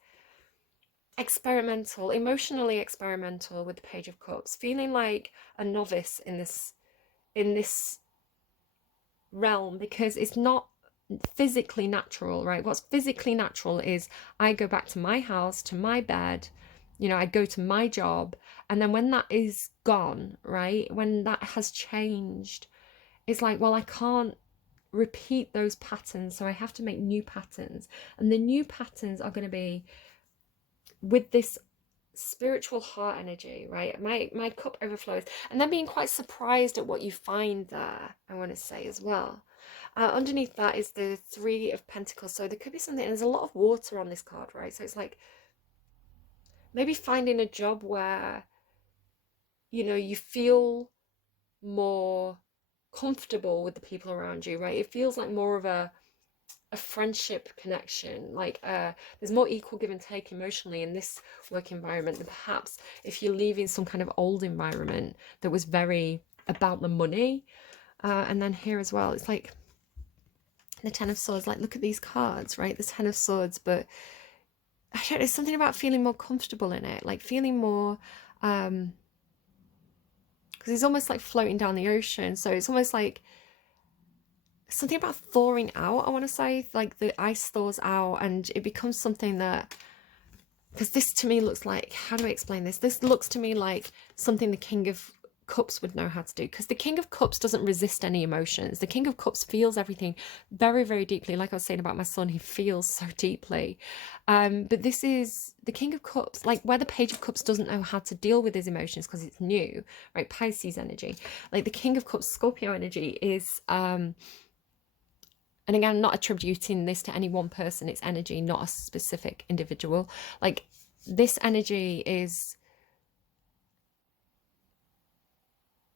experimental, emotionally experimental with the Page of Cups, feeling like a novice in this realm, because it's not physically natural, right? What's physically natural is I go back to my house, to my bed, you know, I go to my job, and then when that is gone, right, when that has changed, it's like, well, I can't repeat those patterns, so I have to make new patterns, and the new patterns are going to be with this spiritual heart energy, right? My cup overflows, and then being quite surprised at what you find there, I want to say as well. Underneath that is the Three of Pentacles, so there could be something, there's a lot of water on this card, right? So it's like maybe finding a job where, you know, you feel more comfortable with the people around you, right? It feels like more of a friendship connection, like there's more equal give and take emotionally in this work environment than perhaps if you're leaving some kind of old environment that was very about the money. And then here as well, it's like the Ten of Swords, like look at these cards, right? The Ten of Swords, but I don't know, there's something about feeling more comfortable in it, like feeling more because it's almost like floating down the ocean, so it's almost like something about thawing out, I want to say, like the ice thaws out and it becomes something that, because this to me looks like, how do I explain this? This looks to me like something the King of Cups would know how to do, because the King of Cups doesn't resist any emotions. The King of Cups feels everything very, very deeply. Like I was saying about my son, he feels so deeply. But this is the King of Cups, like where the Page of Cups doesn't know how to deal with his emotions because it's new, right? Pisces energy. Like the King of Cups, Scorpio energy is... and again, I'm not attributing this to any one person, it's energy, not a specific individual. Like this energy is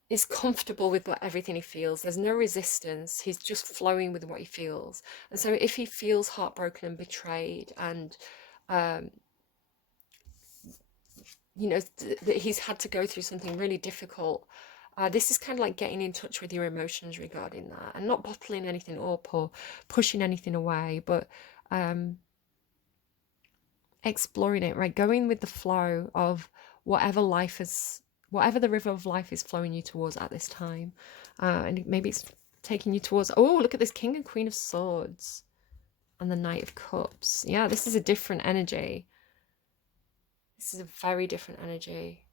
is comfortable with what everything he feels. There's no resistance. He's just flowing with what he feels. And so if he feels heartbroken and betrayed and um, you know, that he's had to go through something really difficult. This is kind of like getting in touch with your emotions regarding that and not bottling anything up or pushing anything away, but um, exploring it, right? Going with the flow of whatever life is, whatever the river of life is flowing you towards at this time. And maybe it's taking you towards, oh, look at this King and Queen of Swords and the Knight of Cups. Yeah, this is a different energy. This is a very different energy,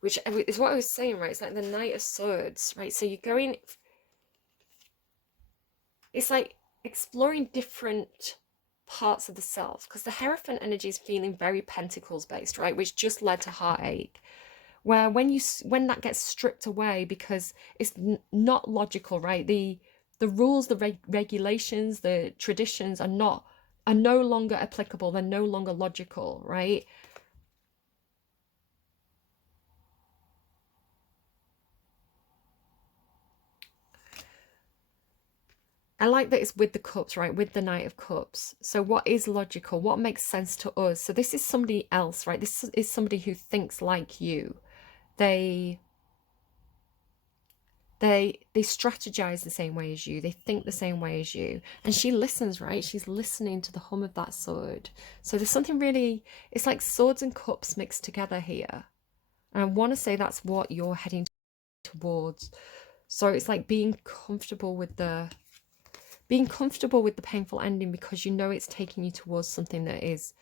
which is what I was saying, right? It's like the Knight of Swords, right? So you're going, it's like exploring different parts of the self, because the Hierophant energy is feeling very Pentacles based, right? Which just led to heartache. Where when that gets stripped away because it's not logical, right? The rules, the regulations, the traditions are no longer applicable. They're no longer logical, right? I like that it's with the cups, right? With the Knight of Cups. So what is logical? What makes sense to us? So this is somebody else, right? This is somebody who thinks like you. They they strategize the same way as you. They think the same way as you. And she listens, right? She's listening to the hum of that sword. So there's something really, it's like swords and cups mixed together here. And I want to say that's what you're heading towards. So it's like being comfortable with the painful ending because you know it's taking you towards something that is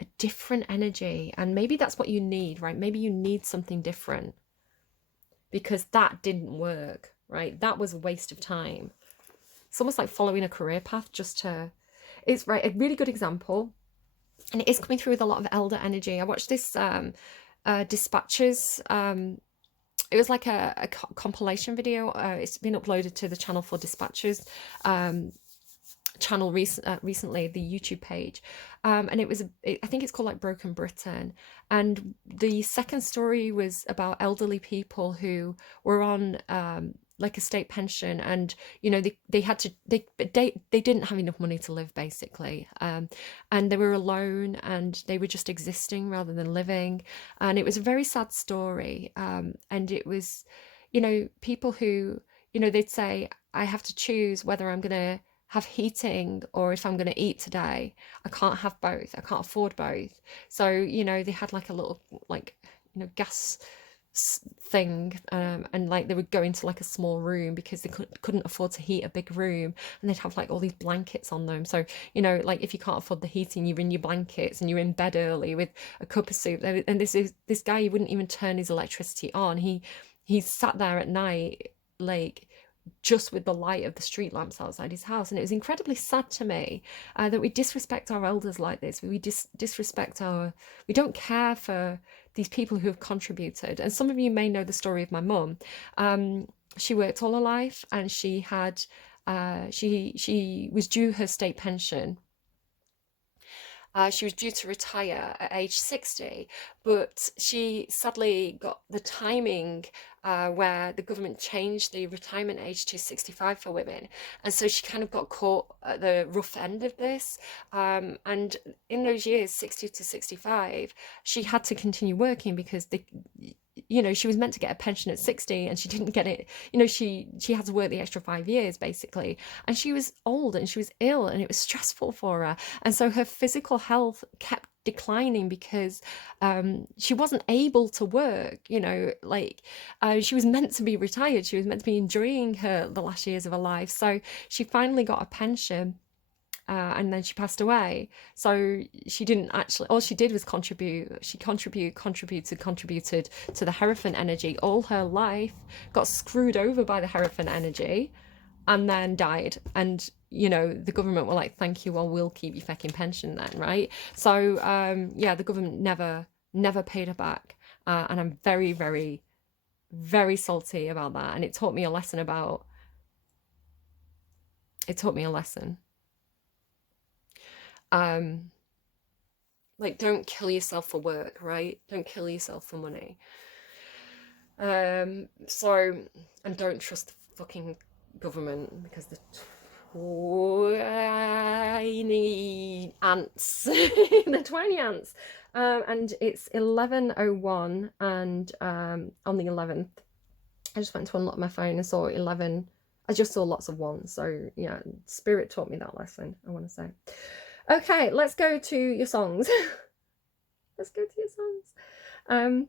a different energy. And maybe that's what you need, right? Maybe you need something different because that didn't work, right? That was a waste of time. It's almost like following a career path just to, it's right, a really good example. And it is coming through with a lot of elder energy. I watched this Dispatches it was like a compilation video. It's been uploaded to the channel for Dispatches channel recently, the YouTube page, and I think it's called like Broken Britain, and the second story was about elderly people who were on like a state pension, and you know they had to they didn't have enough money to live basically, and they were alone and they were just existing rather than living, and it was a very sad story, and it was, you know, people who, you know, they'd say, I have to choose whether I'm gonna have heating or if I'm going to eat today. I can't have both. I can't afford both. So, you know, they had like a little, like, you know, gas thing, and like they would go into like a small room because they couldn't afford to heat a big room, and they'd have like all these blankets on them. So, you know, like if you can't afford the heating, you're in your blankets and you're in bed early with a cup of soup. And this guy, he wouldn't even turn his electricity on. He sat there at night, like just with the light of the street lamps outside his house. And it was incredibly sad to me that we disrespect our elders like this. We disrespect we don't care for these people who have contributed. And some of you may know the story of my mum. She worked all her life and she had, she was due her state pension. She was due to retire at age 60, but she sadly got the timing where the government changed the retirement age to 65 for women. And so she kind of got caught at the rough end of this. And in those years, 60 to 65, she had to continue working because you know, she was meant to get a pension at 60 and she didn't get it. You know, she had to work the extra 5 years basically, and she was old and she was ill and it was stressful for her, and so her physical health kept declining because she wasn't able to work, you know, like she was meant to be retired, she was meant to be enjoying the last years of her life. So she finally got a pension, and then she passed away. So she didn't actually, all she did was contribute. She contributed to the Hierophant energy all her life, got screwed over by the Hierophant energy, and then died. And, you know, the government were like, thank you, well, we'll keep your fucking pension then, right? So, yeah, the government never paid her back. And I'm very, very, very salty about that. And it taught me a lesson about, it taught me a lesson. Um, like, don't kill yourself for work, right? Don't kill yourself for money. So, and don't trust the fucking government because the tiny ants, the tiny ants. And it's 11:01, and on the 11th, I just went to unlock my phone and saw 11. I just saw lots of ones. So yeah, Spirit taught me that lesson, I want to say. Okay, let's go to your songs. Let's go to your songs.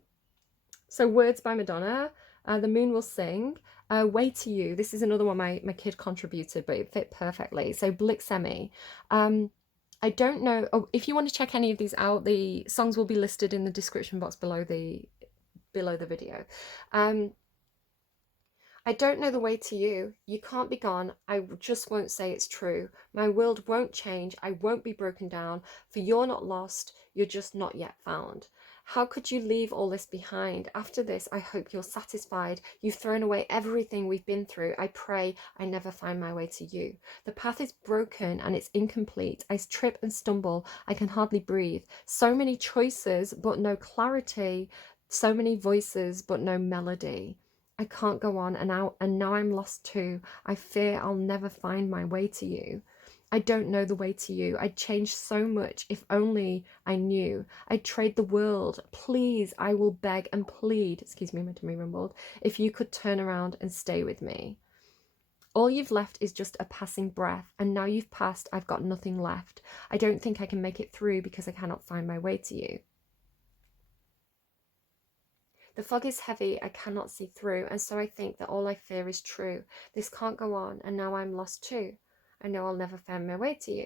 So Words by Madonna, The Moon Will Sing, Way to You. This is another one my kid contributed, but it fit perfectly. So Blixemi. I don't know. Oh, if you want to check any of these out, the songs will be listed in the description box below the video. I don't know the way to you. You can't be gone. I just won't say it's true. My world won't change. I won't be broken down. For you're not lost. You're just not yet found. How could you leave all this behind? After this, I hope you're satisfied. You've thrown away everything we've been through. I pray I never find my way to you. The path is broken and it's incomplete. I trip and stumble. I can hardly breathe. So many choices, but no clarity. So many voices, but no melody. I can't go on, and now I'm lost too. I fear I'll never find my way to you. I don't know the way to you. I'd change so much if only I knew. I'd trade the world. Please, I will beg and plead. Excuse me, my tummy rumbled. If you could turn around and stay with me. All you've left is just a passing breath, and now you've passed, I've got nothing left. I don't think I can make it through because I cannot find my way to you. The fog is heavy, I cannot see through, and so I think that all I fear is true. This can't go on, and now I'm lost too. I know I'll never find my way to you.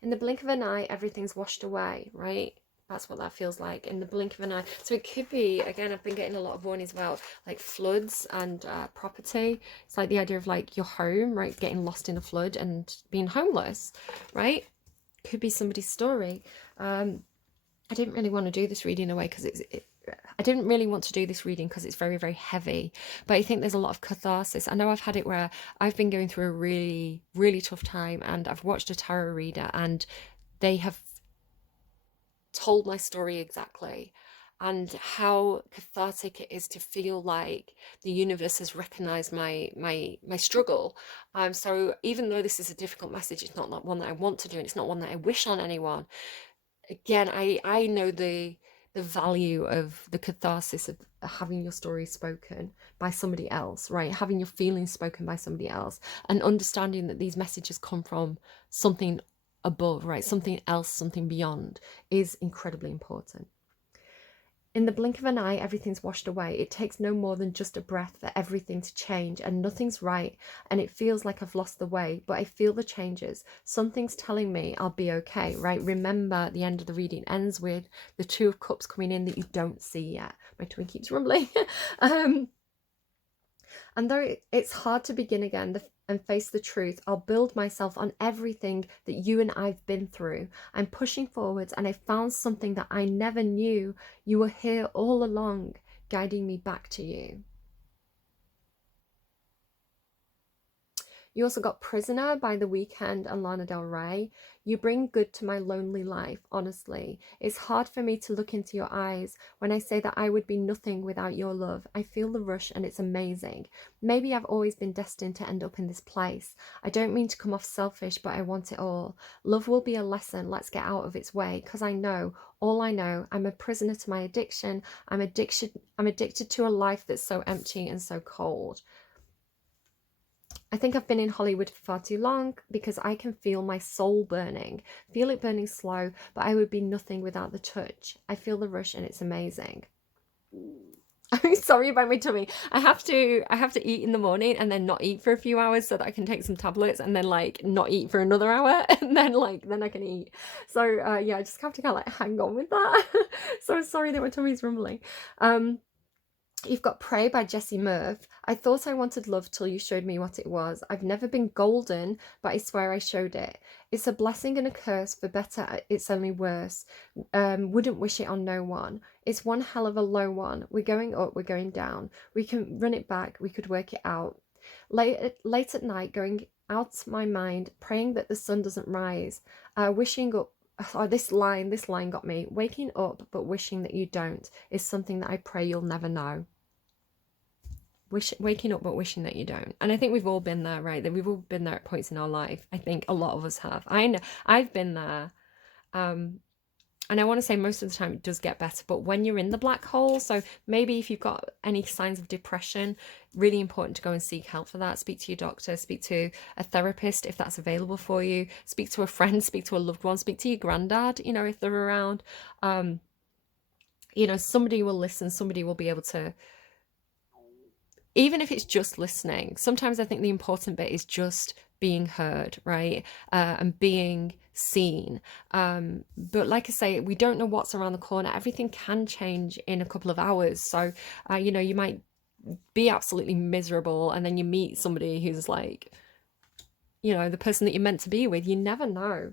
In the blink of an eye, everything's washed away, right? That's what that feels like, in the blink of an eye. So it could be, again, I've been getting a lot of warnings about like floods and property. It's like the idea of like your home, right? Getting lost in a flood and being homeless, right? Could be somebody's story. I didn't really want to do this reading away because I didn't really want to do this reading because it's very, very heavy, but I think there's a lot of catharsis. I know I've had it where I've been going through a really, really tough time, and I've watched a tarot reader and they have told my story exactly, and how cathartic it is to feel like the universe has recognized my struggle. So even though this is a difficult message, it's not one that I want to do, and it's not one that I wish on anyone. Again, I know the value of the catharsis of having your story spoken by somebody else, right? Having your feelings spoken by somebody else, and understanding that these messages come from something above, right? Something else, something beyond, is incredibly important. In the blink of an eye, everything's washed away. It takes no more than just a breath for everything to change, and nothing's right, and it feels like I've lost the way, but I feel the changes. Something's telling me I'll be okay, right? Remember, the end of the reading ends with the Two of Cups coming in that you don't see yet. My twin keeps rumbling. And though it's hard to begin again and face the truth, I'll build myself on everything that you and I've been through. I'm pushing forwards, and I found something that I never knew. You were here all along, guiding me back to you. You also got Prisoner by The Weeknd and Lana Del Rey. You bring good to my lonely life, honestly. It's hard for me to look into your eyes when I say that I would be nothing without your love. I feel the rush and it's amazing. Maybe I've always been destined to end up in this place. I don't mean to come off selfish, but I want it all. Love will be a lesson. Let's get out of its way, because I know, all I know, I'm a prisoner to my addiction. I'm addicted to a life that's so empty and so cold. I think I've been in Hollywood for far too long, because I can feel my soul burning. Feel it burning slow, but I would be nothing without the touch. I feel the rush and it's amazing. I'm sorry about my tummy. I have to eat in the morning and then not eat for a few hours so that I can take some tablets, and then like not eat for another hour, and then I can eat. So yeah, I just have to kind of like hang on with that. So I'm sorry that my tummy's rumbling. You've got Pray by Jessie Murph. I thought I wanted love till you showed me what it was. I've never been golden, but I swear I showed it. It's a blessing and a curse. For better, it's only worse. Wouldn't wish it on no one. It's one hell of a low one. We're going up, we're going down. We can run it back, we could work it out. Late at night, going out my mind, praying that the sun doesn't rise. Wishing up. Oh, this line got me. Waking up but wishing that you don't is something that I pray you'll never know. waking up but wishing that you don't. And I think we've all been there, right? That we've all been there at points in our life. I think a lot of us have. I know I've been there. And I want to say most of the time it does get better, but when you're in the black hole, so maybe if you've got any signs of depression, really important to go and seek help for that. Speak to your doctor, speak to a therapist if that's available for you, speak to a friend, speak to a loved one, speak to your granddad, you know, if they're around. You know, somebody will listen, somebody will be able to, even if it's just listening. Sometimes I think the important bit is just being heard, right? And being seen. But like I say, we don't know what's around the corner. Everything can change in a couple of hours. So, you know, you might be absolutely miserable and then you meet somebody who's like, you know, the person that you're meant to be with. You never know.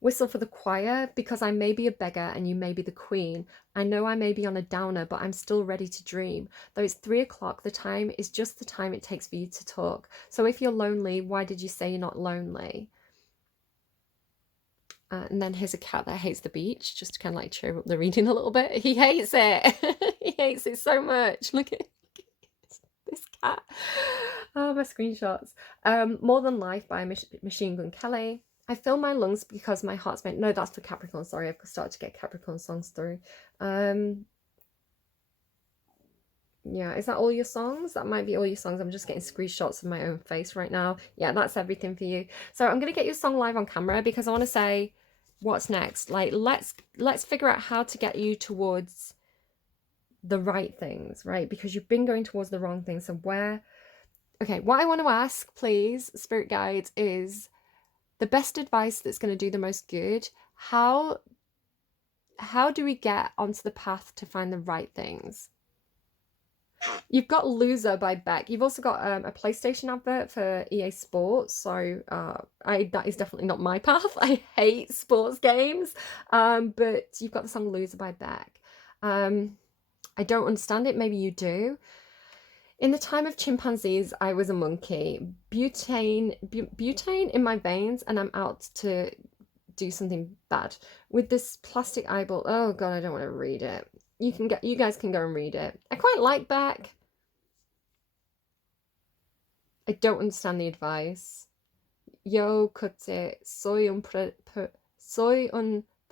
Whistle for the choir, because I may be a beggar and you may be the queen. I know I may be on a downer, but I'm still ready to dream. Though it's 3 o'clock, the time is just the time it takes for you to talk. So if you're lonely, why did you say you're not lonely? And then here's a cat that hates the beach, just to kind of like cheer up the reading a little bit. He hates it. He hates it so much. Look at this cat. Oh, my screenshots. More Than Life by Machine Gun Kelly. I fill my lungs because my heart's made... No, that's for Capricorn. Sorry, I've started to get Capricorn songs through. Yeah, is that all your songs? That might be all your songs. I'm just getting screenshots of my own face right now. Yeah, that's everything for you. So I'm going to get your song live on camera because I want to say what's next. Like, let's figure out how to get you towards the right things, right? Because you've been going towards the wrong things. So where... Okay, what I want to ask, please, spirit guides, is... the best advice that's going to do the most good. How do we get onto the path to find the right things? You've got Loser by Beck. You've also got a PlayStation advert for EA Sports. So that is definitely not my path. I hate sports games. But you've got the song Loser by Beck. I don't understand it. Maybe you do. In the time of chimpanzees, I was a monkey. Butane in my veins, and I'm out to do something bad. With this plastic eyeball. Oh God, I don't want to read it. You guys can go and read it. I quite like Beck. I don't understand the advice. Yo, cote, soy un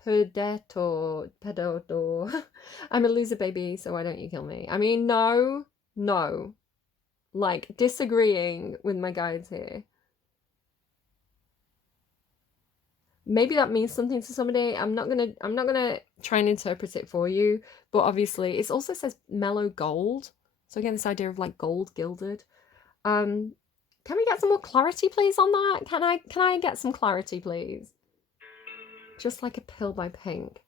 pedodo. I'm a loser, baby, so why don't you kill me? I mean, no. Like, disagreeing with my guides here. Maybe that means something to somebody. I'm not gonna try and interpret it for you, but obviously it also says mellow gold. So again, this idea of like gold gilded. Can we get some more clarity, please, on that? Can I get some clarity, please? Just Like a Pill by Pink.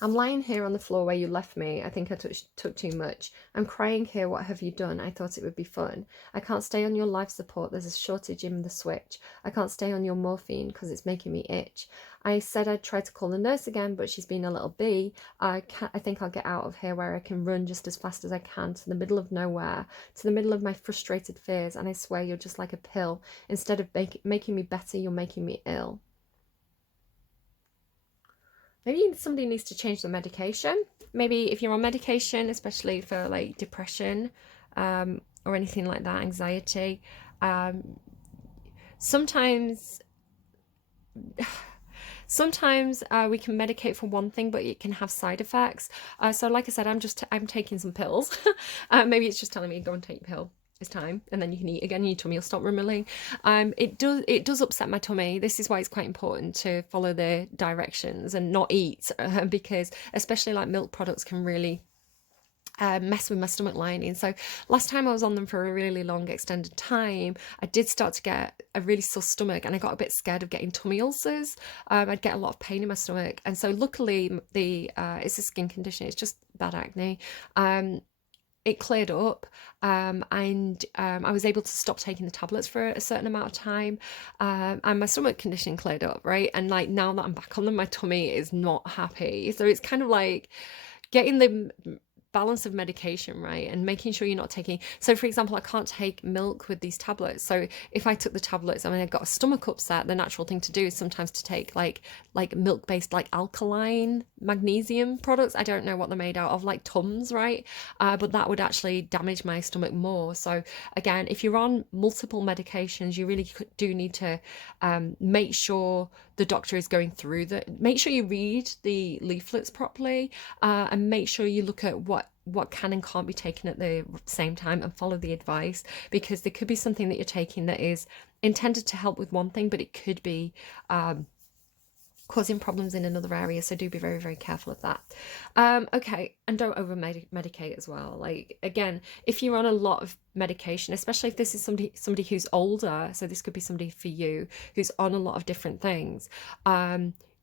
I'm lying here on the floor where you left me. I think I took too much. I'm crying here. What have you done? I thought it would be fun. I can't stay on your life support. There's a shortage in the switch. I can't stay on your morphine because it's making me itch. I said I'd try to call the nurse again, but she's been a little bee. I think I'll get out of here where I can run just as fast as I can to the middle of nowhere, to the middle of my frustrated fears. And I swear you're just like a pill. Instead of making me better, you're making me ill. Maybe somebody needs to change the medication. Maybe if you're on medication, especially for like depression or anything like that, anxiety, sometimes we can medicate for one thing, but it can have side effects. So like I said, I'm taking some pills. Maybe it's just telling me, go and take your pill. It's time, and then you can eat again. Your tummy will stop rumbling. It does upset my tummy. This is why it's quite important to follow the directions and not eat, because especially like milk products can really mess with my stomach lining. So last time I was on them for a really long extended time, I did start to get a really sore stomach, and I got a bit scared of getting tummy ulcers. I'd get a lot of pain in my stomach, and so luckily it's a skin condition. It's just bad acne. It cleared up, and I was able to stop taking the tablets for a certain amount of time, and my stomach condition cleared up, right? And like now that I'm back on them, my tummy is not happy. So it's kind of like getting the balance of medication, right? And making sure you're not taking, so for example, I can't take milk with these tablets. So if I took the tablets, I mean, I've got a stomach upset, the natural thing to do is sometimes to take like milk-based, like alkaline magnesium products. I don't know what they're made out of, like Tums, right? But that would actually damage my stomach more. So again, if you're on multiple medications, you really do need to make sure the doctor is going through make sure you read the leaflets properly, and make sure you look at what can and can't be taken at the same time, and follow the advice, because there could be something that you're taking that is intended to help with one thing, but it could be causing problems in another area. So do be very, very careful of that. Okay, and don't over medicate as well. Like, again, if you're on a lot of medication, especially if this is somebody who's older, so this could be somebody for you who's on a lot of different things,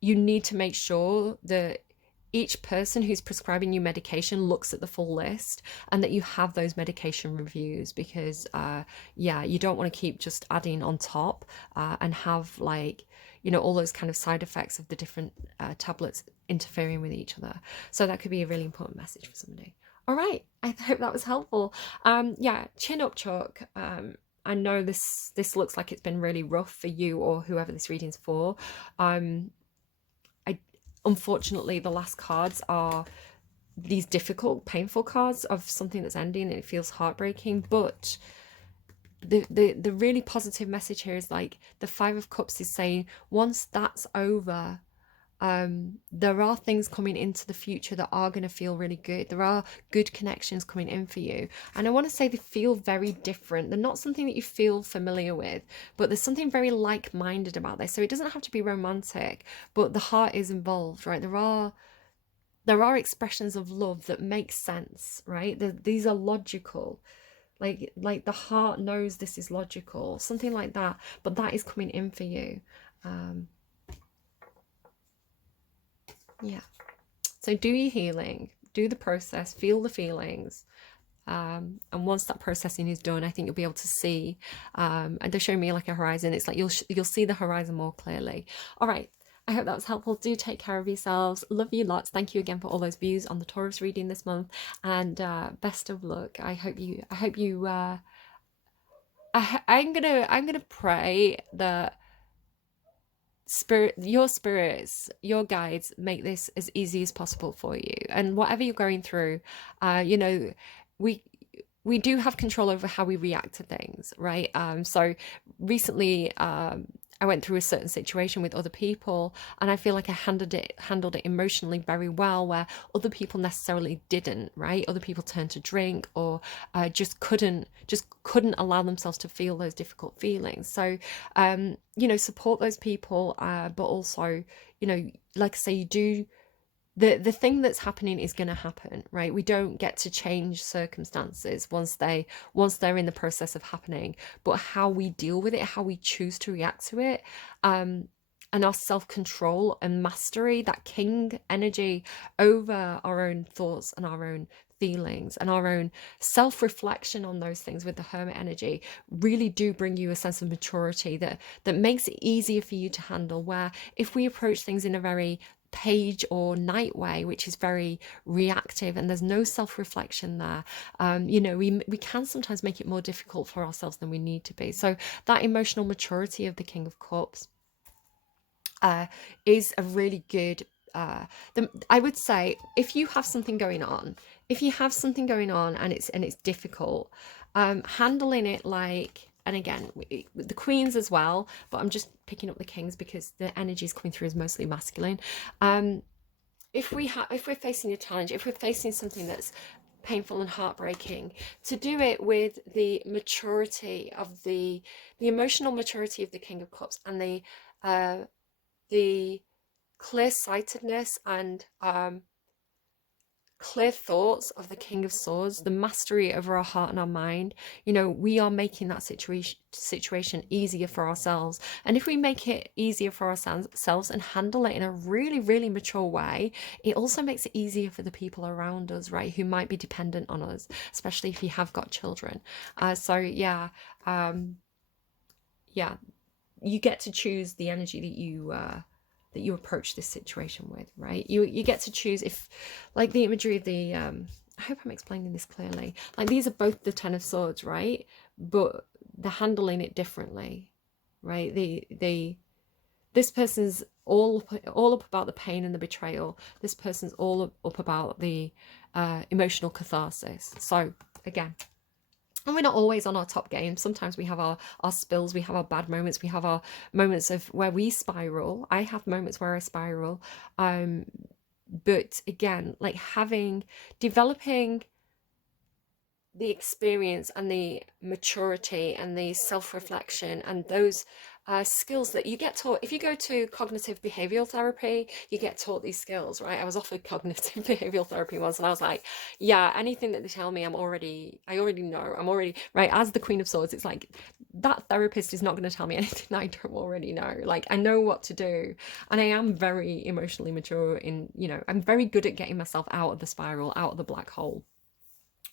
you need to make sure that each person who's prescribing you medication looks at the full list, and that you have those medication reviews, because yeah, you don't want to keep just adding on top and have, like, you know, all those kind of side effects of the different tablets interfering with each other. So that could be a really important message for somebody. All right, I hope that was helpful. Yeah, chin up, Chuck. I know this looks like it's been really rough for you or whoever this reading's for. Unfortunately, the last cards are these difficult, painful cards of something that's ending, and it feels heartbreaking. But the really positive message here is, like, the Five of Cups is saying once that's over, there are things coming into the future that are going to feel really good. There are good connections coming in for you, and I want to say they feel very different. They're not something that you feel familiar with, but there's something very like-minded about this. So it doesn't have to be romantic, but the heart is involved, right? There are expressions of love that make sense, right? These are logical, like the heart knows this is logical, something like that, but that is coming in for you. Yeah, so do your healing, do the process, feel the feelings, and once that processing is done, I think you'll be able to see, and they're showing me like a horizon. It's like you'll see the horizon more clearly. All right, I hope that was helpful. Do take care of yourselves. Love you lots. Thank you again for all those views on the Taurus reading this month, and best of luck. I'm gonna pray that your spirits, your guides make this as easy as possible for you, and whatever you're going through, you know, we do have control over how we react to things, right? So recently, I went through a certain situation with other people, and I feel like I handled it emotionally very well, where other people necessarily didn't, right? Other people turned to drink, or just couldn't allow themselves to feel those difficult feelings. So you know, support those people, but also, you know, like I say, you do, the thing that's happening is going to happen, right? We don't get to change circumstances once they're in the process of happening, but how we deal with it, how we choose to react to it, and our self-control and mastery, that king energy over our own thoughts and our own feelings, and our own self-reflection on those things with the hermit energy, really do bring you a sense of maturity that makes it easier for you to handle. Where if we approach things in a very page or night way, which is very reactive, and there's no self-reflection there, you know, we can sometimes make it more difficult for ourselves than we need to be. So that emotional maturity of the King of Cups is a really good, I would say, if you have something going on, and it's difficult, handling it like, and again, the queens as well, but I'm just picking up the kings because the energy is coming through as mostly masculine. If we're facing a challenge, if we're facing something that's painful and heartbreaking, to do it with the maturity of the emotional maturity of the King of Cups, and the clear-sightedness and clear thoughts of the King of Swords, the mastery over our heart and our mind. You know, we are making that situation easier for ourselves, and if we make it easier for ourselves and handle it in a really, really mature way, it also makes it easier for the people around us, right, who might be dependent on us, especially if you have got children. So yeah, yeah, you get to choose the energy that you approach this situation with, right? You get to choose. If, like the imagery of the I hope I'm explaining this clearly. Like, these are both the Ten of Swords, right? But they're handling it differently, right? This person's all up about the pain and the betrayal. This person's all up about the emotional catharsis. So again, and we're not always on our top game. Sometimes we have our spills, we have our bad moments, we have our moments of where we spiral. I have moments where I spiral. But again, like developing the experience and the maturity and the self-reflection and those skills that you get taught. If you go to cognitive behavioral therapy, you get taught these skills, right? I was offered cognitive behavioral therapy once, and I was like, yeah, anything that they tell me, I already know. I'm already, right? As the Queen of Swords, it's like, that therapist is not going to tell me anything I don't already know. Like, I know what to do. And I am very emotionally mature in, you know, I'm very good at getting myself out of the spiral, out of the black hole.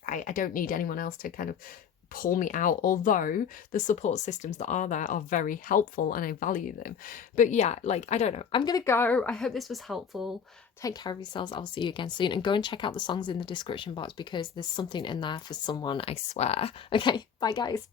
I don't need anyone else to kind of pull me out, although the support systems that are there are very helpful and I value them. But yeah, like, I don't know. I'm gonna go. I hope this was helpful. Take care of yourselves. I'll see you again soon. And go and check out the songs in the description box because there's something in there for someone, I swear. Okay, bye guys.